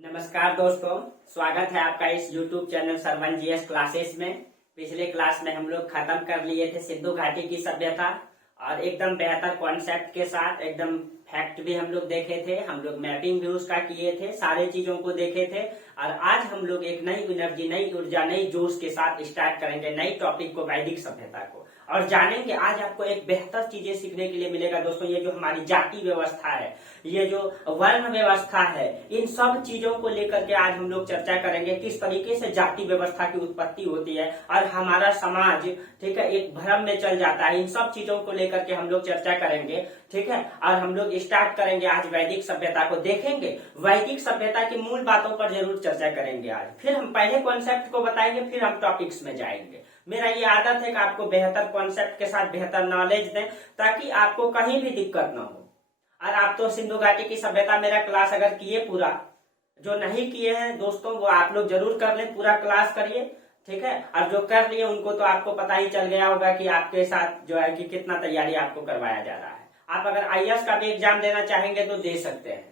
नमस्कार दोस्तों, स्वागत है आपका इस YouTube channel Sarvan GS classes में। पिछले क्लास में हम लोग खत्म कर लिए थे सिंधु घाटी की सभ्यता और एकदम बेहतर कॉन्सेप्ट के साथ एकदम फैक्ट भी हम लोग देखे थे, हम लोग मैपिंग भी उसका किए थे, सारे चीजों को देखे थे। और आज हम लोग एक नई एनर्जी, नई ऊर्जा, नई जोश के साथ स्टार्ट करेंगे नई टॉपिक को, वैदिक सभ्यता को, और जानेंगे। आज आपको एक बेहतर चीजें सीखने के लिए मिलेगा दोस्तों। ये जो हमारी जाति व्यवस्था है, ये जो वर्ण व्यवस्था है, इन सब चीजों को लेकर के आज हम लोग चर्चा करेंगे। किस तरीके से जाति व्यवस्था की उत्पत्ति होती है और हमारा समाज, ठीक है, एक भ्रम में चल जाता है। इन सब चीजों को लेकर के हम लोग चर्चा करेंगे, ठीक है। और हम लोग स्टार्ट करेंगे आज वैदिक सभ्यता को, देखेंगे वैदिक सभ्यता की मूल बातों पर जरूर चर्चा करेंगे आज। फिर हम पहले कॉन्सेप्ट को बताएंगे, फिर हम टॉपिक्स में जाएंगे। मेरा ये आदत है कि आपको बेहतर कॉन्सेप्ट के साथ बेहतर नॉलेज दें, ताकि आपको कहीं भी दिक्कत ना हो। और आप तो सिंधु घाटी की सभ्यता मेरा क्लास अगर किए पूरा, जो नहीं किए हैं दोस्तों वो आप लोग जरूर कर लें, पूरा क्लास करिए, ठीक है। और जो कर लिए उनको तो आपको पता ही चल गया होगा कि आपके साथ जो है कि कितना तैयारी आपको करवाया जा रहा है। आप अगर आईएएस का भी एग्जाम देना चाहेंगे तो दे सकते हैं,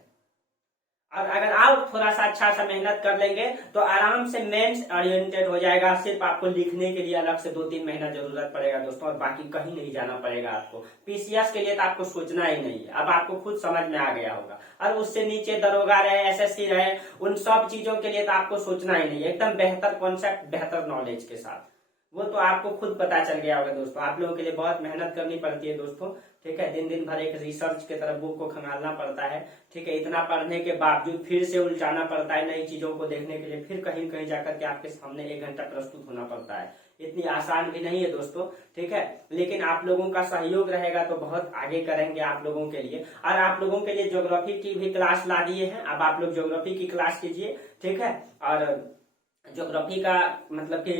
और अगर आप थोड़ा सा अच्छा सा मेहनत कर लेंगे तो आराम से मेंस ओरिएंटेड हो जाएगा। सिर्फ आपको लिखने के लिए अलग से 2-3 महीना जरूरत पड़ेगा दोस्तों, और बाकी कहीं नहीं जाना पड़ेगा आपको। पीसीएस के लिए तो आपको सोचना ही नहीं है, अब आपको खुद समझ में आ गया होगा। और उससे नीचे दरोगा रहे, एसएससी रहे, उन सब चीजों के लिए तो आपको सोचना ही नहीं है। एकदम बेहतर कॉन्सेप्ट, बेहतर नॉलेज के साथ, वो तो आपको खुद पता चल गया होगा दोस्तों। आप लोगों के लिए बहुत मेहनत करनी पड़ती है दोस्तों, ठीक है। दिन दिन भर एक रिसर्च की तरफ बुक को खंगालना पड़ता है, ठीक है। इतना पढ़ने के बावजूद फिर से उलझाना पड़ता है नई चीजों को देखने के लिए, फिर कहीं कहीं जाकर के आपके सामने 1 घंटा प्रस्तुत होना पड़ता है। इतनी आसान भी नहीं है दोस्तों, ठीक है। लेकिन आप लोगों का सहयोग रहेगा तो बहुत आगे करेंगे आप लोगों के लिए। और आप लोगों के लिए ज्योग्राफी की भी क्लास ला दिए हैं, अब आप लोग ज्योग्राफी की क्लास कीजिए, ठीक है। और ज्योग्राफी का मतलब कि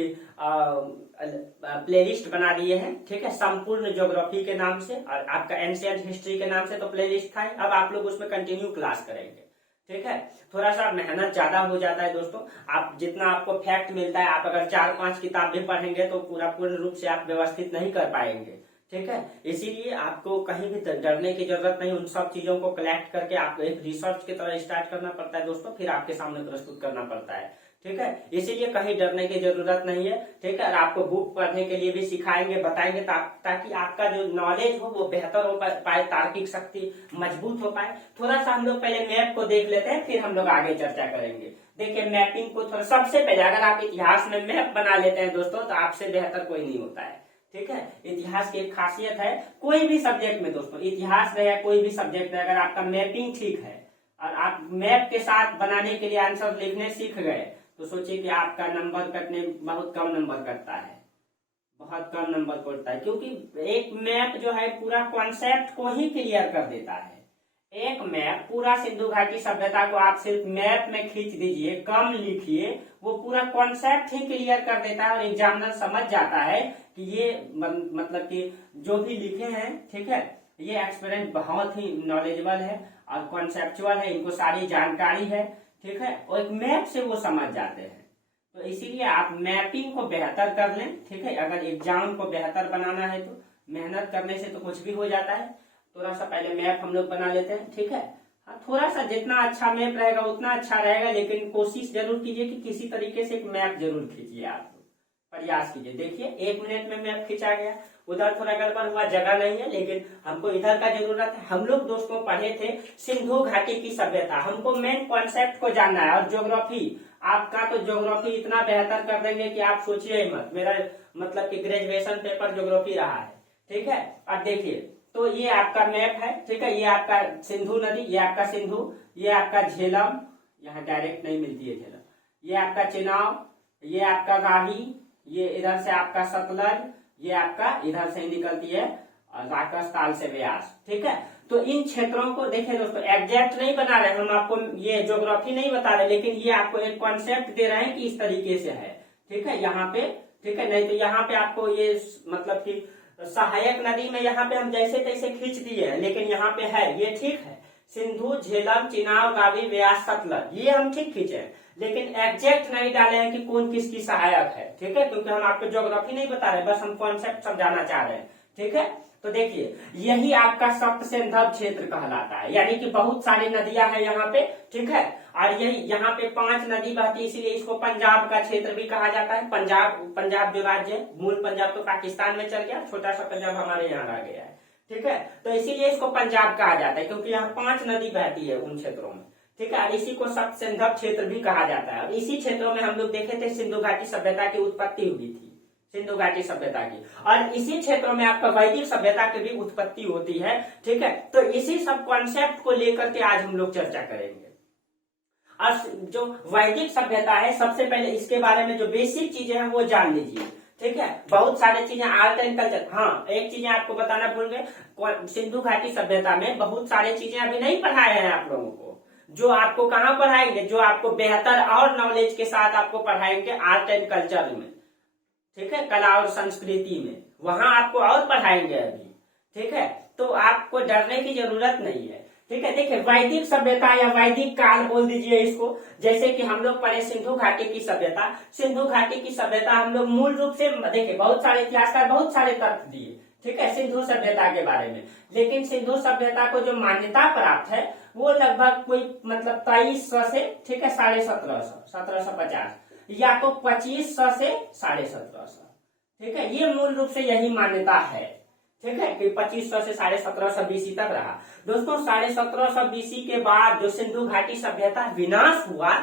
प्लेलिस्ट बना दिए हैं, ठीक है, संपूर्ण ज्योग्राफी के नाम से, और आपका एंशिएंट हिस्ट्री के नाम से तो प्लेलिस्ट था। अब आप लोग उसमें कंटिन्यू क्लास करेंगे, ठीक है। थोड़ा सा मेहनत ज्यादा हो जाता है दोस्तों। आप जितना आपको फैक्ट मिलता है, आप अगर 4-5 किताब भी पढ़ेंगे तो पूर्ण रूप से आप व्यवस्थित नहीं कर पाएंगे, ठीक है। इसीलिए आपको कहीं भी डरने की जरूरत नहीं। उन सब चीजों को कलेक्ट करके आपको एक रिसर्च की तरह स्टार्ट करना पड़ता है दोस्तों, फिर आपके सामने प्रस्तुत करना पड़ता है, ठीक है। इसीलिए कहीं डरने की जरूरत नहीं है, ठीक है। और आपको बुक पढ़ने के लिए भी सिखाएंगे, बताएंगे, ताकि आपका जो नॉलेज हो वो बेहतर हो पाए, तार्किक शक्ति मजबूत हो पाए। थोड़ा सा हम लोग पहले मैप को देख लेते हैं, फिर हम लोग आगे चर्चा करेंगे। देखिए मैपिंग को थोड़ा, सबसे पहले अगर आप इतिहास में मैप बना लेते हैं दोस्तों तो आपसे बेहतर कोई नहीं होता है, ठीक है। इतिहास की एक खासियत है, कोई भी सब्जेक्ट में दोस्तों, इतिहास रहे कोई भी सब्जेक्ट में, अगर आपका मैपिंग ठीक है और आप मैप के साथ बनाने के लिए आंसर लिखने सीख गए तो सोचिए कि आपका नंबर कटने, बहुत कम नंबर कटता है, बहुत कम नंबर कटता है। क्योंकि एक मैप जो है पूरा कॉन्सेप्ट को ही क्लियर कर देता है। एक मैप पूरा सिंधु घाटी सभ्यता को आप सिर्फ मैप में खींच दीजिए, कम लिखिए, वो पूरा कॉन्सेप्ट ही क्लियर कर देता है। और एग्जामिनर समझ जाता है कि ये मतलब कि जो भी लिखे हैं, ठीक है, ये एक्सपेरेंट बहुत ही नॉलेजेबल है और कॉन्सेप्चुअल है, इनको सारी जानकारी है, ठीक है। और एक मैप से वो समझ जाते हैं। तो इसीलिए आप मैपिंग को बेहतर कर लें, ठीक है। अगर एग्जाम को बेहतर बनाना है तो मेहनत करने से तो कुछ भी हो जाता है। थोड़ा सा पहले मैप हम लोग बना लेते हैं, ठीक है। हाँ, थोड़ा सा जितना अच्छा मैप रहेगा उतना अच्छा रहेगा, लेकिन कोशिश जरूर कीजिए कि किसी तरीके से एक मैप जरूर खींचिए, आप प्रयास कीजिए। देखिए 1 मिनट में मैप खींचा गया, उधर थोड़ा गड़बड़ हुआ, जगह नहीं है, लेकिन हमको इधर का जरूरत है। हम लोग दोस्तों पढ़े थे सिंधु घाटी की सभ्यता, हमको मेन कॉन्सेप्ट को जानना है। और ज्योग्राफी, आपका तो ज्योग्राफी इतना बेहतर कर देंगे कि आप सोचिए ही मत। मेरा मतलब कि ग्रेजुएशन पेपर ज्योग्राफी रहा है, ठीक है। और देखिए तो ये आपका मैप है, ठीक है। ये आपका सिंधु नदी, ये आपका सिंधु, ये आपका झेलम, यहाँ डायरेक्ट नहीं मिलती है झेलम, ये आपका चेनाब, ये आपका रावी, ये इधर से आपका सतलज, ये आपका इधर से निकलती है राकस ताल से व्यास, ठीक है। तो इन क्षेत्रों को देखिए दोस्तों, एग्जैक्ट नहीं बना रहे हम, आपको ये ज्योग्राफी नहीं बता रहे, लेकिन ये आपको एक कॉन्सेप्ट दे रहे हैं कि इस तरीके से है, ठीक है, यहाँ पे, ठीक है। नहीं तो यहाँ पे आपको ये मतलब कि सहायक नदी में यहाँ पे हम जैसे तैसे खींच दिए हैं, लेकिन यहाँ पे है ये, ठीक है। सिंधु, झेलम, चिनाब, रावी, व्यास, सतलज, ये हम ठीक खींचे, लेकिन एग्जैक्ट नहीं डाले हैं कि कौन किसकी सहायक है, ठीक है। क्योंकि हम आपको ज्योग्राफी नहीं बता रहे, बस हम कॉन्सेप्ट समझाना चाह रहे हैं, ठीक है। तो देखिए यही आपका सप्त सिंधव क्षेत्र कहलाता है, यानी कि बहुत सारी नदियां हैं यहाँ पे, ठीक है। और यही यहाँ पे 5 नदी बहती है, इसीलिए इसको पंजाब का क्षेत्र भी कहा जाता है। पंजाब जो राज्य है, मूल पंजाब तो पाकिस्तान में चल गया, छोटा सा पंजाब हमारे यहाँ रह गया है, ठीक है। तो इसीलिए इसको पंजाब कहा जाता है, क्योंकि यहाँ 5 नदी बहती है उन क्षेत्रों में, ठीक है। और इसी को सप्त सिंधव क्षेत्र भी कहा जाता है। और इसी क्षेत्रों में हम लोग देखे थे सिंधु घाटी सभ्यता की उत्पत्ति हुई थी, सिंधु घाटी सभ्यता की। और इसी क्षेत्रों में आपका वैदिक सभ्यता की भी उत्पत्ति होती है, ठीक है। तो इसी सब कॉन्सेप्ट को लेकर के आज हम लोग चर्चा करेंगे। और जो वैदिक सभ्यता है, सबसे पहले इसके बारे में जो बेसिक चीजें हैं वो जान लीजिए, ठीक है। बहुत सारी चीजें आर्ट एंड कल्चर, हाँ एक चीजें आपको बताना भूल गए, सिंधु घाटी सभ्यता में बहुत सारी चीजें अभी नहीं पढ़ाए हैं आप लोगों को, जो आपको कहाँ पढ़ाएंगे, जो आपको बेहतर और नॉलेज के साथ आपको पढ़ाएंगे आर्ट एंड कल्चर में, ठीक है, कला और संस्कृति में, वहां आपको और पढ़ाएंगे अभी, ठीक है। तो आपको डरने की जरूरत नहीं है, ठीक है। देखिए वैदिक सभ्यता या वैदिक काल बोल दीजिए इसको, जैसे कि हम लोग पढ़े सिंधु घाटी की सभ्यता। सिंधु घाटी की सभ्यता हम लोग मूल रूप से देखिए, बहुत सारे इतिहासकार बहुत सारे तथ्य दिए, ठीक है, सिंधु सभ्यता के बारे में। लेकिन सिंधु सभ्यता को जो मान्यता प्राप्त है वो लगभग कोई मतलब 2300 से, ठीक है, 1750, या तो 2500 से 1750, ठीक है। ये मूल रूप से यही मान्यता है, ठीक है, कि 2500 से 1750 बीसी तक रहा। दोस्तों 1750 बीसी के बाद जो सिंधु घाटी सभ्यता विनाश हुआ,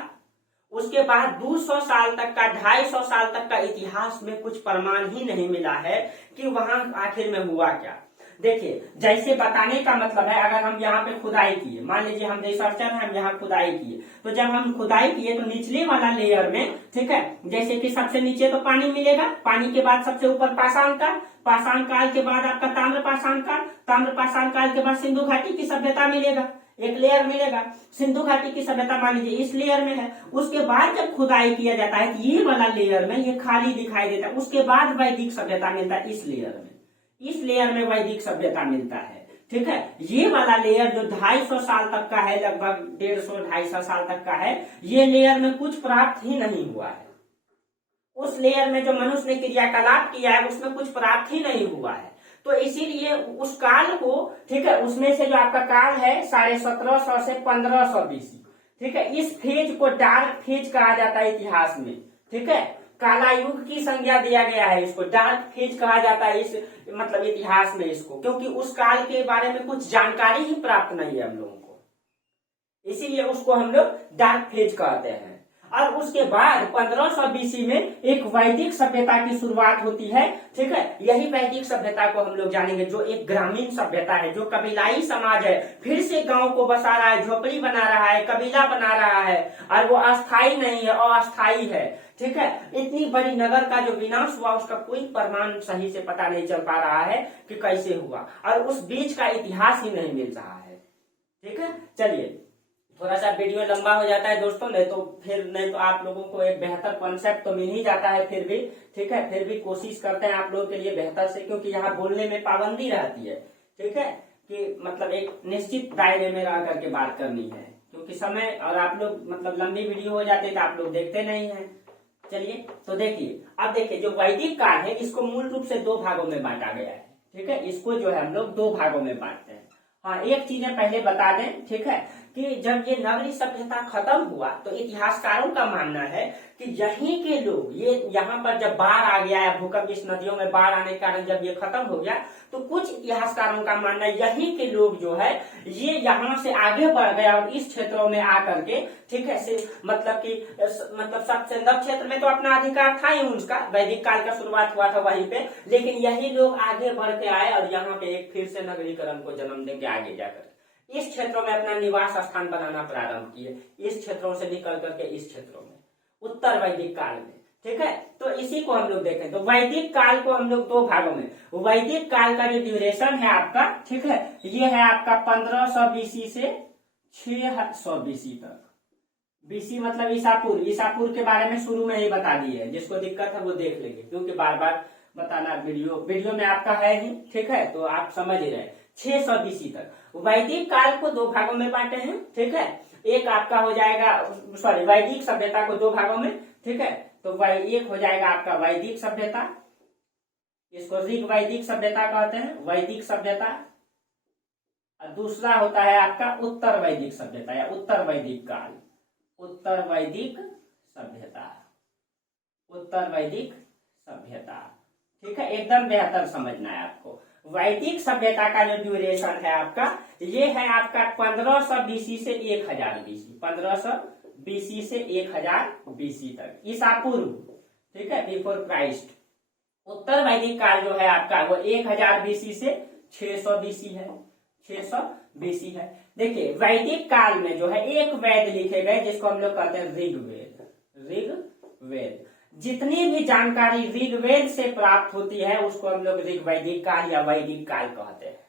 उसके बाद 200 साल तक का, 250 साल तक का इतिहास में कुछ प्रमाण ही नहीं मिला है कि वहां आखिर में हुआ क्या। देखिए जैसे बताने का मतलब है, अगर हम यहाँ पे खुदाई किए, मान लीजिए हम रिसर्चर हैं, हम यहाँ खुदाई किए, तो जब हम खुदाई किए तो निचले वाला लेयर में, ठीक है, जैसे कि सबसे नीचे तो पानी मिलेगा, पानी के बाद सबसे ऊपर पाषाण काल, पाषाण काल के बाद आपका ताम्र पाषाण काल, ताम्र पाषाण काल के बाद सिंधु घाटी की सभ्यता मिलेगा, एक लेयर मिलेगा। सिंधु घाटी की सभ्यता मान लीजिए इस लेयर में है, उसके बाद जब खुदाई किया जाता है ये वाला लेयर में ये खाली दिखाई देता है, उसके बाद वैदिक सभ्यता मिलता है इस लेयर में, इस लेयर में वैदिक सभ्यता मिलता है, ठीक है। ये वाला लेयर जो 250 साल तक का है, लगभग 150-250 साल तक का है, ये लेयर में कुछ प्राप्त ही नहीं हुआ है। उस लेयर में जो मनुष्य ने क्रियाकलाप किया है उसमें कुछ प्राप्त ही नहीं हुआ है। तो इसीलिए उस काल को, ठीक है, उसमें से जो आपका काल है 1750 से 1500 बीसी, ठीक है, इस फेज को डार्क फेज कहा जाता है इतिहास में, ठीक है। काला युग की संज्ञा दिया गया है इसको, डार्क फेज कहा जाता है इस मतलब इतिहास में इसको, क्योंकि उस काल के बारे में कुछ जानकारी ही प्राप्त नहीं है हम लोगों को, इसीलिए उसको हम लोग डार्क फेज कहते हैं। और उसके बाद 1500 बीसी में एक वैदिक सभ्यता की शुरुआत होती है, ठीक है। यही वैदिक सभ्यता को हम लोग जानेंगे, जो एक ग्रामीण सभ्यता है, जो कबीलाई समाज है, फिर से गांव को बसा रहा है, झोपड़ी बना रहा है, कबीला बना रहा है, और वो अस्थाई नहीं है, अस्थाई है, ठीक है। इतनी बड़ी नगर का जो विनाश हुआ उसका कोई प्रमाण सही से पता नहीं चल पा रहा है कि कैसे हुआ, और उस बीच का इतिहास ही नहीं मिल रहा है, ठीक है। चलिए थोड़ा सा वीडियो लंबा हो जाता है दोस्तों, नहीं तो आप लोगों को एक बेहतर कॉन्सेप्ट तो मिल ही जाता है फिर भी, ठीक है। फिर भी कोशिश करते हैं आप लोगों के लिए बेहतर से, क्योंकि यहाँ बोलने में पाबंदी रहती है, ठीक है, कि मतलब एक निश्चित दायरे में रह करके बात करनी है, क्योंकि समय और आप लोग मतलब लंबी वीडियो हो जाती है तो आप लोग देखते नहीं है। चलिए तो देखिए, अब देखिए जो वैदिक काल है इसको मूल रूप से 2 भागों में बांटा गया है, ठीक है। इसको जो है हम लोग 2 भागों में बांटते हैं। हाँ एक चीजें पहले बता दें, ठीक है, कि जब ये नगरी सभ्यता खत्म हुआ तो इतिहासकारों का मानना है कि यहीं के लोग, ये यहाँ पर जब बाढ़ आ गया है, भूकंप, इस नदियों में बाढ़ आने के कारण जब ये खत्म हो गया, तो कुछ इतिहासकारों का मानना है यहीं के लोग जो है ये यहाँ से आगे बढ़ गए और इस क्षेत्रों में आकर के, ठीक है, मतलब सप्त सिंधव क्षेत्र में तो अपना अधिकार था ही उनका, वैदिक काल का शुरुआत हुआ था वहीं पे, लेकिन यही लोग आगे बढ़ के आए और यहाँ पे एक फिर से नगरीकरण को जन्म देंगे आगे जाकर इस क्षेत्रों में अपना निवास स्थान बनाना प्रारंभ किए, इस क्षेत्रों से निकल करके इस क्षेत्रों में उत्तर वैदिक काल में, ठीक है। तो इसी को हम लोग देखें तो वैदिक काल को हम लोग 2 भागों में, वैदिक काल का जो ड्यूरेशन है आपका, ठीक है, ये है आपका 1500 बीसी से 600 बीसी तक। बीसी मतलब ईसापुर, ईसापुर के बारे में शुरू में ही बता दिए है, जिसको दिक्कत है वो देख लेंगे, क्योंकि बार बार बताना वीडियो में आपका है ही, ठीक है, तो आप समझ ही रहे। 600 बीसी तक वैदिक काल को 2 भागों में बांटे हैं, ठीक है। एक आपका हो जाएगा, सॉरी, वैदिक सभ्यता को 2 भागों में, ठीक है, तो एक हो जाएगा आपका वैदिक सभ्यता, इसको ऋग वैदिक सभ्यता कहते हैं, वैदिक सभ्यता। और दूसरा होता है आपका उत्तर वैदिक सभ्यता या उत्तर वैदिक काल, उत्तर वैदिक सभ्यता, उत्तर वैदिक सभ्यता। ठीक है, एकदम बेहतर समझना है आपको। वैदिक सभ्यता का जो ड्यूरेशन है आपका, ये है आपका 1500 बीसी से 1000 बीसी, 1500 बीसी से 1000 बीसी तक, ईसा पूर्व। ठीक है, बिफोर क्राइस्ट। उत्तर वैदिक काल जो है आपका वो 1000 बीसी से 600 बीसी है, 600 बीसी है। देखिए वैदिक काल में जो है एक वेद लिखे गए जिसको हम लोग कहते हैं ऋग्वेद, ऋग्वेद। जितनी भी जानकारी ऋग्वेद से प्राप्त होती है उसको हम लोग ऋग्वैदिक काल या वैदिक काल कहते हैं।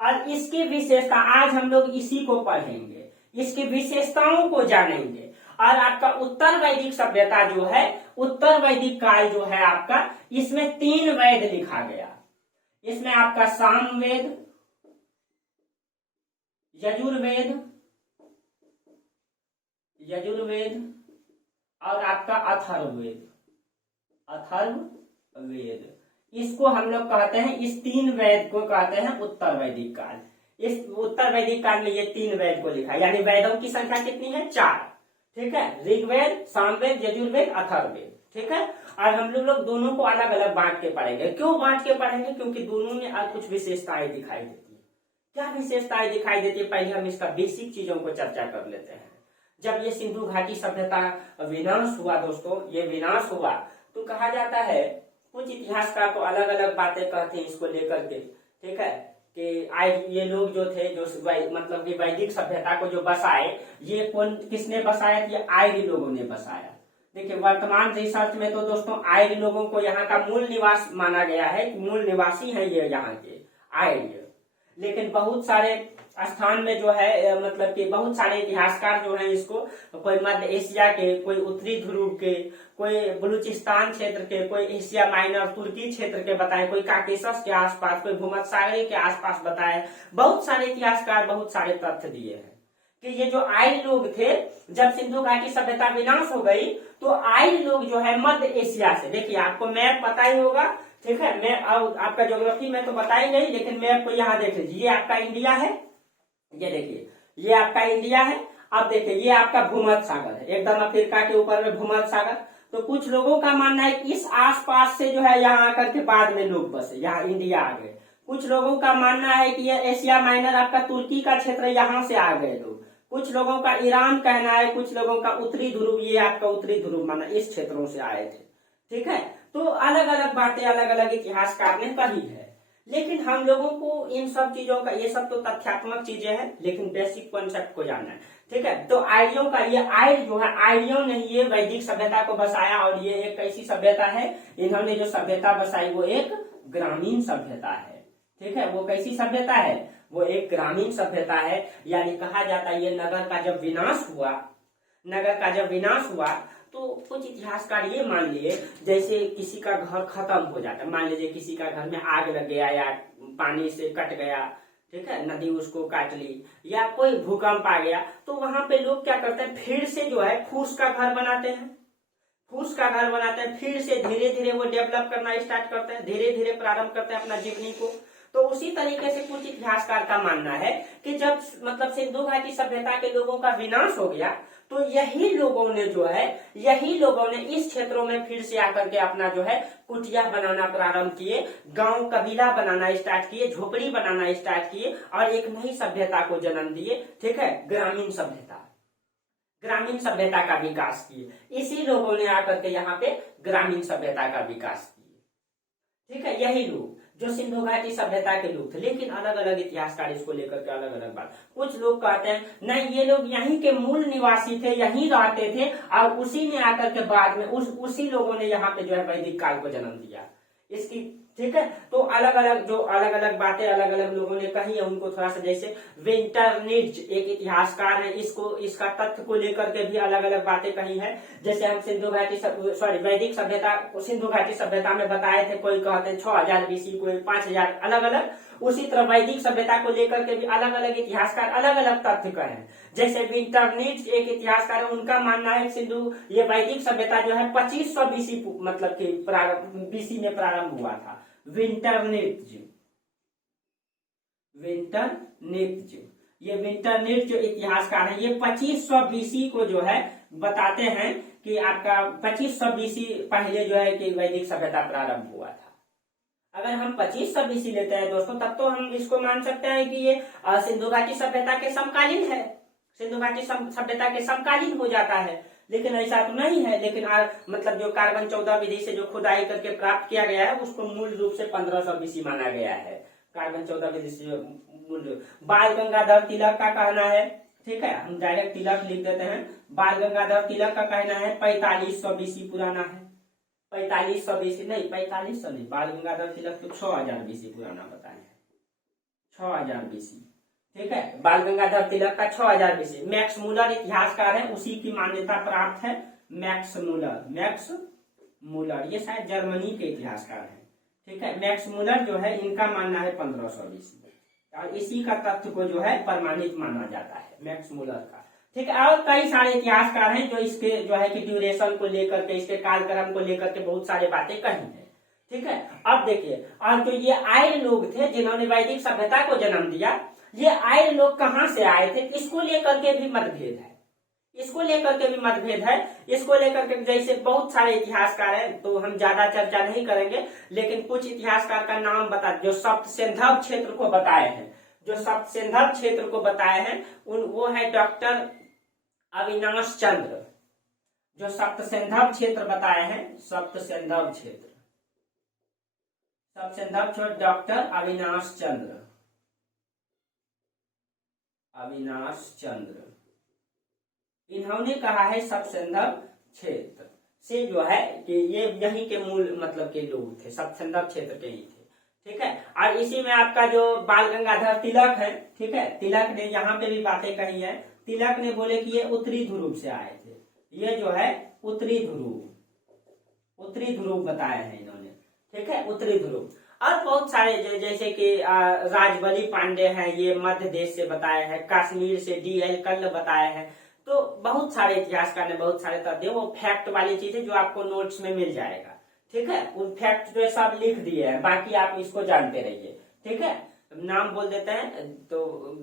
और इसकी विशेषता आज हम लोग इसी को पढ़ेंगे, इसकी विशेषताओं को जानेंगे। और आपका उत्तर वैदिक सभ्यता जो है, उत्तर वैदिक काल जो है आपका, इसमें 3 वेद लिखा गया। इसमें आपका सामवेद, यजुर्वेद, यजुर्वेद और आपका अथर्ववेद, अथर्ववेद। इसको हम लोग कहते हैं, इस 3 वेद को कहते हैं उत्तर वैदिक काल। इस उत्तर वैदिक काल में ये 3 वेद को लिखा, यानी वेदों की संख्या कितनी है? 4। ठीक है, ऋग्वेद, सामवेद, यजुर्वेद, अथर्ववेद। ठीक है, और हम लोग दोनों को अलग अलग बांट के पढ़ेंगे। क्यों बांट के पढ़ेंगे? क्योंकि दोनों में कुछ विशेषताएं दिखाई देती है। क्या विशेषताएं दिखाई देती है? पहले हम इसका बेसिक चीजों को चर्चा कर लेते हैं। जब ये सिंधु घाटी सभ्यता विनाश हुआ दोस्तों, ये विनाश हुआ तो कहा जाता है, कुछ इतिहासकार तो अलग अलग बातें कहते हैं इसको लेकर के। ठीक है, कि आज ये लोग जो थे, जो मतलब कि वैदिक सभ्यता को जो बसाए, ये किसने बसाया? ये आर्य लोगों ने बसाया। देखिए वर्तमान रिसर्च में तो दोस्तों आर्य लोगों को यहाँ का मूल निवास माना गया है, मूल निवासी है ये यहाँ के आर्य। लेकिन बहुत सारे स्थान में जो है, मतलब कि बहुत सारे इतिहासकार जो हैं इसको, कोई मध्य एशिया के, कोई उत्तरी ध्रुव के, कोई बलूचिस्तान क्षेत्र के, कोई एशिया माइनर तुर्की क्षेत्र के बताए, कोई काकेशस के आसपास, कोई भूमध्यसागरीय के आसपास बताए। बहुत सारे इतिहासकार बहुत सारे तथ्य दिए हैं कि ये जो आर्य लोग थे, जब सिंधु घाटी सभ्यता विनाश हो गई तो आर्य लोग जो है मध्य एशिया से, देखिए आपको मैप पता ही होगा। ठीक है, मैं आपका ज्योग्राफी में तो बताई नहीं, लेकिन मैप को यहाँ देख लीजिए। ये आपका इंडिया है, ये देखिए ये आपका इंडिया है। अब देखिए ये आपका भूमध्य सागर है, एकदम अफ्रीका के ऊपर में भूमध्य सागर। तो कुछ लोगों का मानना है कि इस आसपास से जो है यहाँ आकर के बाद में लोग बसे, यहाँ इंडिया आ गए। कुछ लोगों का मानना है कि ये एशिया माइनर आपका तुर्की का क्षेत्र, यहाँ से आ गए लोग। कुछ लोगों का ईरान कहना है, कुछ लोगों का उत्तरी ध्रुव, ये आपका उत्तरी ध्रुव माना, इस क्षेत्रों से आए थे। ठीक है, तो अलग अलग बातें अलग अलग इतिहासकार ने कही है। लेकिन हम लोगों को इन सब चीजों का, ये सब तो तथ्यात्मक चीजें हैं, लेकिन बेसिक कॉन्सेप्ट को जानना है। ठीक है, तो आर्यों का, ये आर्य जो है, आर्यों ने ये वैदिक सभ्यता को बसाया। और ये एक ऐसी सभ्यता है, इन्होंने जो सभ्यता बसाई वो एक ग्रामीण सभ्यता है। ठीक है, वो कैसी सभ्यता है? वो एक ग्रामीण सभ्यता है। यानी कहा जाता है ये नगर का जब विनाश हुआ, नगर का जब विनाश हुआ तो कुछ इतिहासकार ये मान लिए, जैसे किसी का घर खत्म हो जाता है, मान लीजिए किसी का घर में आग लग गया या पानी से कट गया, ठीक है, नदी उसको काट ली, या कोई भूकंप आ गया, तो वहां पे लोग क्या करते हैं, फिर से जो है फूस का घर बनाते हैं, फूस का घर बनाते हैं। फिर से धीरे धीरे वो डेवलप करना स्टार्ट करते हैं, धीरे धीरे प्रारंभ करते हैं अपना जीवनी को। तो उसी तरीके से कुछ इतिहासकार का मानना है कि जब मतलब सिंधु घाटी सभ्यता के लोगों का विनाश हो गया तो यही लोगों ने जो है, यही लोगों ने इस क्षेत्रों में फिर से आकर के अपना जो है कुटिया बनाना प्रारंभ किए, गांव कबीला बनाना स्टार्ट किए, झोपड़ी बनाना स्टार्ट किए और एक नई सभ्यता को जन्म दिए। ठीक है, ग्रामीण सभ्यता, ग्रामीण सभ्यता का विकास किए। इसी लोगों ने आकर के यहाँ पे ग्रामीण सभ्यता का विकास किए। ठीक है, यही लोग जो सिंधु घाटी सभ्यता के लोग थे। लेकिन अलग अलग इतिहासकार इसको लेकर के अलग अलग बात, कुछ लोग कहते हैं नहीं ये लोग यहीं के मूल निवासी थे, यहीं रहते थे और उसी ने आकर के बाद में उसी लोगों ने यहाँ पे जो है वैदिक काल को जन्म दिया इसकी। ठीक है, तो अलग अलग जो अलग अलग बातें अलग अलग लोगों ने कही है, उनको थोड़ा सा, जैसे विंटरनिट्ज एक इतिहासकार है, इसको इसका तथ्य को लेकर के भी अलग अलग बातें कही है। जैसे हम सिंधु घाटी वैदिक सभ्यता, सिंधु घाटी सभ्यता में बताए थे, कोई कहते हैं 6000 बीसी, कोई 5000, अलग अलग। उसी तरह वैदिक सभ्यता को लेकर के भी अलग अलग इतिहासकार अलग अलग तथ्य कहे हैं। जैसे विंटरनिट्ज एक इतिहासकार है, उनका मानना है सिंधु ये वैदिक सभ्यता जो है 2500 बीसी मतलब कि बीसी में प्रारंभ हुआ था। विंटर नृत्य, विंटर नृत्य, ये विंटर नृत्य जो इतिहासकार है ये 2500 बीसी को जो है बताते हैं कि आपका 2500 बीसी पहले जो है कि वैदिक सभ्यता प्रारंभ हुआ था। अगर हम 2500 बीसी लेते हैं दोस्तों तब तो हम इसको मान सकते हैं कि ये सिंधु घाटी सभ्यता के समकालीन है, सिंधु घाटी सभ्यता के समकालीन हो जाता है, लेकिन ऐसा तो नहीं है। लेकिन मतलब जो कार्बन 14 विधि से जो खुदाई करके प्राप्त किया गया है उसको मूल रूप से 1500 बीसी माना गया है। कार्बन 14 विधि से मूल बाल गंगाधर तिलक का कहना है, ठीक है, हम डायरेक्ट तिलक लिख देते हैं। बाल गंगाधर तिलक का कहना है 4500 बीसी पुराना है, 4500 बीसी नहीं, 4500 नहीं, बाल गंगाधर तिलक तो 6000 बीसी पुराना बताए हैं, 6000 बीसी, ठीक है, बाल गंगाधर तिलक का 6000 बीसी। मैक्स मूलर इतिहासकार है, उसी की मान्यता प्राप्त है, मैक्स मूलर, मैक्स मूलर, ये शायद जर्मनी के इतिहासकार हैं, ठीक है। मैक्स मूलर जो है इनका मानना है 1500 बीसी और इसी का तथ्य को जो है प्रमाणित माना जाता है मैक्स मूलर का, ठीक है। और कई सारे इतिहासकार हैं जो इसके जो है कि ड्यूरेशन को लेकर के, इसके कालक्रम को लेकर के बहुत सारे बातें कही है, ठीक है। अब देखिए, और तो ये आर्य लोग थे जिन्होंने वैदिक सभ्यता को जन्म दिया, ये आर्य लोग कहाँ से आए थे इसको लेकर के भी मतभेद है, इसको लेकर के भी मतभेद है, इसको लेकर के जैसे बहुत सारे इतिहासकार हैं तो हम ज्यादा चर्चा नहीं करेंगे, लेकिन कुछ इतिहासकार का नाम बता, जो सप्त सिंधव क्षेत्र को बताए हैं, जो सप्त सिंधव क्षेत्र को बताए हैं वो है डॉक्टर अविनाश चंद्र, जो सप्त सिंधव क्षेत्र बताए हैं, सप्त सिंधव क्षेत्र, सप्त सिंधव क्षेत्र डॉक्टर अविनाश चंद्र, अविनाश चंद्र, इन्होंने कहा है सब सिंधव क्षेत्र से जो है कि ये यहीं के मूल मतलब के लोग थे, सब सिंधव क्षेत्र के ही थे, ठीक है। और इसी में आपका जो बाल गंगाधर तिलक है, ठीक है, तिलक ने यहाँ पे भी बातें कही है, तिलक ने बोले कि ये उत्तरी ध्रुव से आए थे, ये जो है उत्तरी ध्रुव, उत्तरी ध्रुव बताया है इन्होंने, ठीक है, उत्तरी ध्रुव। और बहुत सारे जैसे कि राजबली पांडे हैं, ये मध्य देश से बताए हैं, कश्मीर से DL कल्ल बताए हैं, तो बहुत सारे इतिहासकार ने बहुत सारे तथ्य, वो फैक्ट वाली चीजें जो आपको नोट्स में मिल जाएगा, ठीक है, उन फैक्ट जो सब लिख दिए हैं, बाकी आप इसको जानते रहिए, ठीक है। नाम बोल देते हैं तो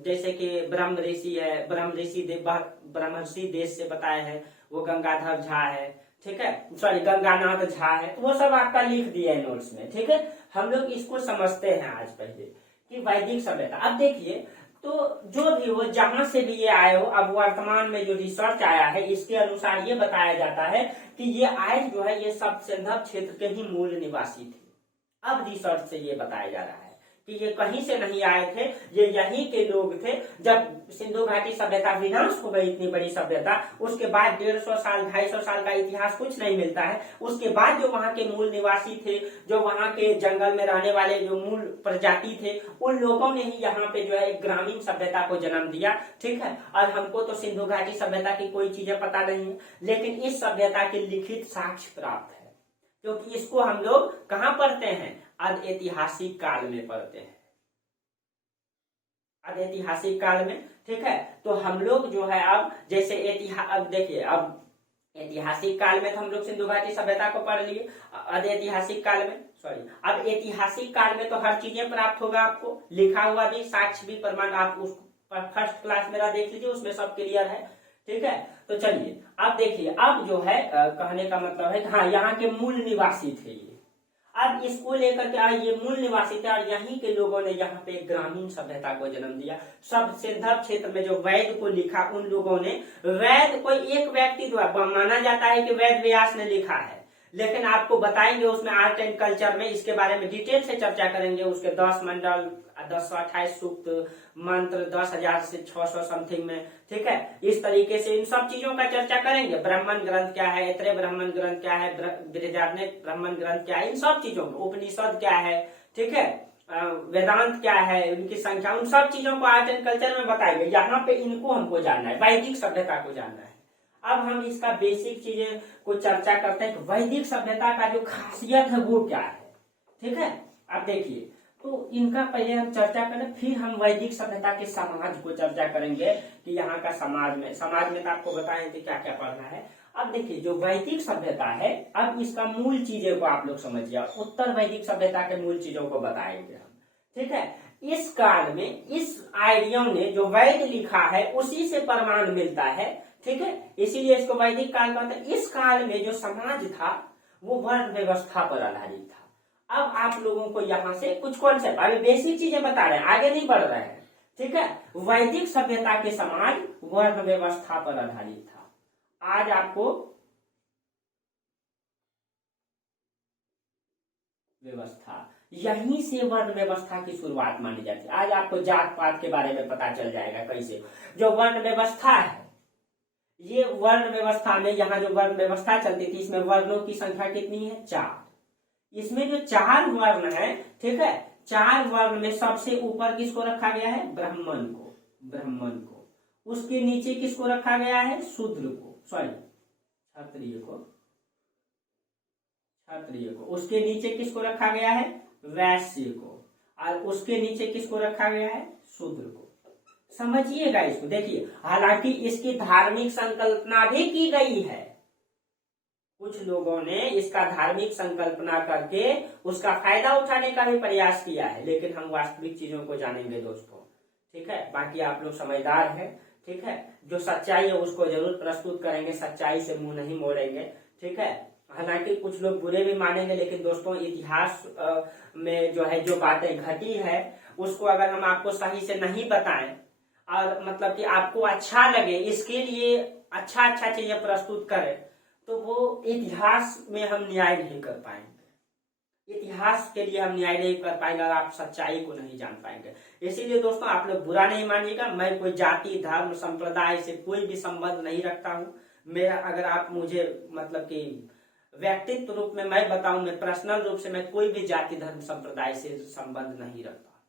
जैसे कि ब्रह्म ऋषि है, ब्रह्मर्षि देश से बताए हैं, वो गंगाधर झा है, ठीक है, सॉरी गंगानाथ झा है, तो वो सब आपका लिख दिया है नोट्स में, ठीक है। हम लोग इसको समझते हैं आज पहले कि वैदिक सभ्यता। अब देखिए, तो जो भी हो, जहां से भी ये आए हो, अब वर्तमान में जो रिसर्च आया है इसके अनुसार ये बताया जाता है कि ये आर्य जो है ये सब सिंधव क्षेत्र के ही मूल निवासी थे। अब रिसर्च से ये बताया जा रहा है कि ये कहीं से नहीं आए थे, ये यहीं के लोग थे। जब सिंधु घाटी सभ्यता विनाश हो गई, इतनी बड़ी सभ्यता, उसके बाद 150 साल 250 साल का इतिहास कुछ नहीं मिलता है, उसके बाद जो वहां के मूल निवासी थे, जो वहां के जंगल में रहने वाले जो मूल प्रजाति थे, उन लोगों ने ही यहाँ पे जो है एक ग्रामीण सभ्यता को जन्म दिया, ठीक है। और हमको तो सिंधु घाटी सभ्यता की कोई चीजें पता नहीं है, लेकिन इस सभ्यता के लिखित साक्ष्य प्राप्त है, क्योंकि इसको हम लोग कहाँ पढ़ते हैं, ऐतिहासिक काल में पढ़ते हैं, ऐतिहासिक काल में, ठीक है। तो हम लोग जो है अब जैसे अब देखिए, अब ऐतिहासिक काल में तो हम लोग सिंधु घाटी सभ्यता को पढ़ लिए, ऐतिहासिक काल में अब ऐतिहासिक काल में तो हर चीजें प्राप्त होगा आपको, लिखा हुआ भी, साक्ष्य भी, प्रमाण, आप उस फर्स्ट क्लास मेरा देख लीजिए, उसमें सब क्लियर है, ठीक है। तो चलिए अब देखिए, अब जो है कहने का मतलब है, हाँ, यहाँ के मूल निवासी थे ये। अब इसको लेकर के ये मूल निवासी थे और यहीं के लोगों ने यहाँ पे ग्रामीण सभ्यता को जन्म दिया। सब सिंधव क्षेत्र में जो वेद को लिखा, उन लोगों ने, वेद कोई एक व्यक्ति द्वारा माना जाता है कि वेद व्यास ने लिखा है, लेकिन आपको बताएंगे उसमें आर्ट एंड कल्चर में इसके बारे में डिटेल से चर्चा करेंगे। उसके 10 मंडल, 1028 सूक्त, मंत्र 10,000 से 600 समथिंग में, ठीक है। इस तरीके से इन सब चीजों का चर्चा करेंगे। ब्राह्मण ग्रंथ क्या है, ऐत्रेय ब्राह्मण ग्रंथ क्या है, बृहदारण्यक ब्राह्मण ग्रंथ क्या है, इन सब चीजों में, उपनिषद क्या है, ठीक है, वेदांत क्या है, उनकी संख्या, उन सब चीजों को आर्ट एंड कल्चर में बताएंगे। यहाँ पे इनको हमको जानना है, वैदिक सभ्यता को जानना है। अब हम इसका बेसिक चीजें को चर्चा करते हैं कि वैदिक सभ्यता का जो खासियत है वो क्या है, ठीक है। अब देखिए, तो इनका पहले हम चर्चा करें, फिर हम वैदिक सभ्यता के समाज को चर्चा करेंगे कि यहाँ का समाज में तो आपको बताएं कि क्या क्या पढ़ना है। अब देखिए जो वैदिक सभ्यता है, अब इसका मूल चीजों को आप लोग समझिए, उत्तर वैदिक सभ्यता के मूल चीजों को बताएंगे हम, ठीक है। इस काल में इस आर्यों ने जो वैद लिखा है उसी से प्रमाण मिलता है, ठीक है, इसीलिए इसको वैदिक काल कहते हैं। इस काल में जो समाज था वो वर्ण व्यवस्था पर आधारित था। अब आप लोगों को यहाँ से कुछ कॉन्सेप्ट, अभी बेसिक चीजें बता रहे हैं, आगे नहीं बढ़ रहे हैं, ठीक है। वैदिक सभ्यता के समाज वर्ण व्यवस्था पर आधारित था। आज आपको व्यवस्था, यहीं से वर्ण व्यवस्था की शुरुआत मानी जाती है। आज आपको जात पात के बारे में पता चल जाएगा कैसे। जो वर्ण व्यवस्था है, ये वर्ण व्यवस्था में, यहाँ जो वर्ण व्यवस्था चलती थी इसमें वर्णों की संख्या कितनी है? 4। इसमें जो 4 वर्ण है, ठीक है, 4 वर्ण में सबसे ऊपर किसको रखा गया है? ब्राह्मण को, ब्राह्मण को। उसके नीचे किसको रखा गया है? शूद्र को, सॉरी क्षत्रिय को, क्षत्रिय को। उसके नीचे किसको रखा गया है? वैश्य को। और उसके नीचे किसको रखा गया है? शूद्र को। समझिएगा इसको, देखिए, हालांकि इसकी धार्मिक संकल्पना भी की गई है, कुछ लोगों ने इसका धार्मिक संकल्पना करके उसका फायदा उठाने का भी प्रयास किया है, लेकिन हम वास्तविक चीजों को जानेंगे दोस्तों, ठीक है। बाकी आप लोग समझदार हैं, ठीक है, जो सच्चाई है उसको जरूर प्रस्तुत करेंगे, सच्चाई से मुंह नहीं मोड़ेंगे, ठीक है। हालांकि कुछ लोग बुरे भी मानेंगे, लेकिन दोस्तों इतिहास में जो है, जो बातें घटी है उसको अगर हम आपको सही से नहीं बताएं और मतलब कि आपको अच्छा लगे, इसके लिए अच्छा अच्छा चीजें प्रस्तुत करें, तो वो इतिहास में हम न्याय नहीं कर पाएंगे, इतिहास के लिए हम न्याय नहीं कर पाएंगे और आप सच्चाई को नहीं जान पाएंगे। इसीलिए दोस्तों आप लोग बुरा नहीं मानिएगा, मैं कोई जाति धर्म संप्रदाय से कोई भी संबंध नहीं रखता हूँ। मेरा, अगर आप मुझे मतलब कि व्यक्तित्व रूप में मैं बताऊं, मैं पर्सनल रूप से मैं कोई भी जाति धर्म संप्रदाय से संबंध नहीं रखता,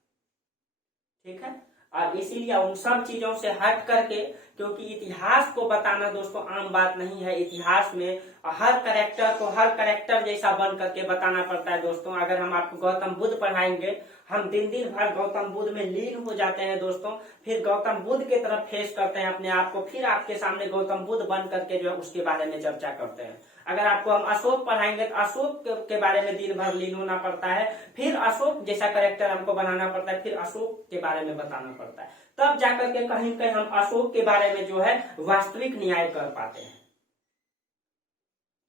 ठीक है। और इसीलिए उन सब चीजों से हट करके, क्योंकि इतिहास को बताना दोस्तों आम बात नहीं है, इतिहास में हर कैरेक्टर को हर कैरेक्टर जैसा बन करके बताना पड़ता है दोस्तों। अगर हम आपको गौतम बुद्ध पढ़ाएंगे, हम दिन दिन भर गौतम बुद्ध में लीन हो जाते हैं दोस्तों, फिर गौतम बुद्ध के तरफ फेस करते हैं अपने आप को, फिर आपके सामने गौतम बुद्ध बन करके जो है उसके बारे में चर्चा करते हैं। अगर आपको हम अशोक पढ़ाएंगे तो अशोक के बारे में दिन भर लीन होना पड़ता है, फिर अशोक जैसा कैरेक्टर हमको बनाना पड़ता है, फिर अशोक के बारे में बताना पड़ता है, तब जाकर के कहीं कहीं हम अशोक के बारे में जो है वास्तविक न्याय कर पाते हैं।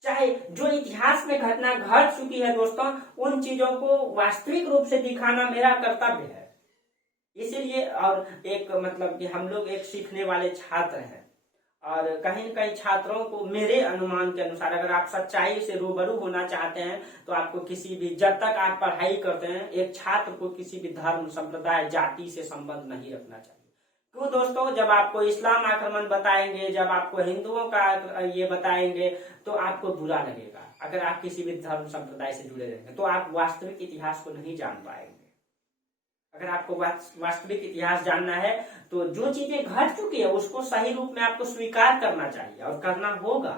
चाहे जो इतिहास में घटना घट चुकी है दोस्तों, उन चीजों को वास्तविक रूप से दिखाना मेरा कर्तव्य है। इसीलिए, और एक मतलब कि हम लोग एक सीखने वाले छात्र हैं, और कहीं न कहीं छात्रों को मेरे अनुमान के अनुसार, अगर आप सच्चाई से रूबरू होना चाहते हैं तो आपको किसी भी, जब तक आप पढ़ाई करते हैं, एक छात्र को किसी भी धर्म संप्रदाय जाति से संबंध नहीं रखना चाहिए। क्यों दोस्तों? जब आपको इस्लाम आक्रमण बताएंगे, जब आपको हिंदुओं का ये बताएंगे तो आपको बुरा लगेगा। अगर आप किसी भी धर्म संप्रदाय से जुड़े रहेंगे तो आप वास्तविक इतिहास को नहीं जान पाएंगे। अगर आपको वास्तविक इतिहास जानना है तो जो चीजें घट चुकी है उसको सही रूप में आपको स्वीकार करना चाहिए और करना होगा,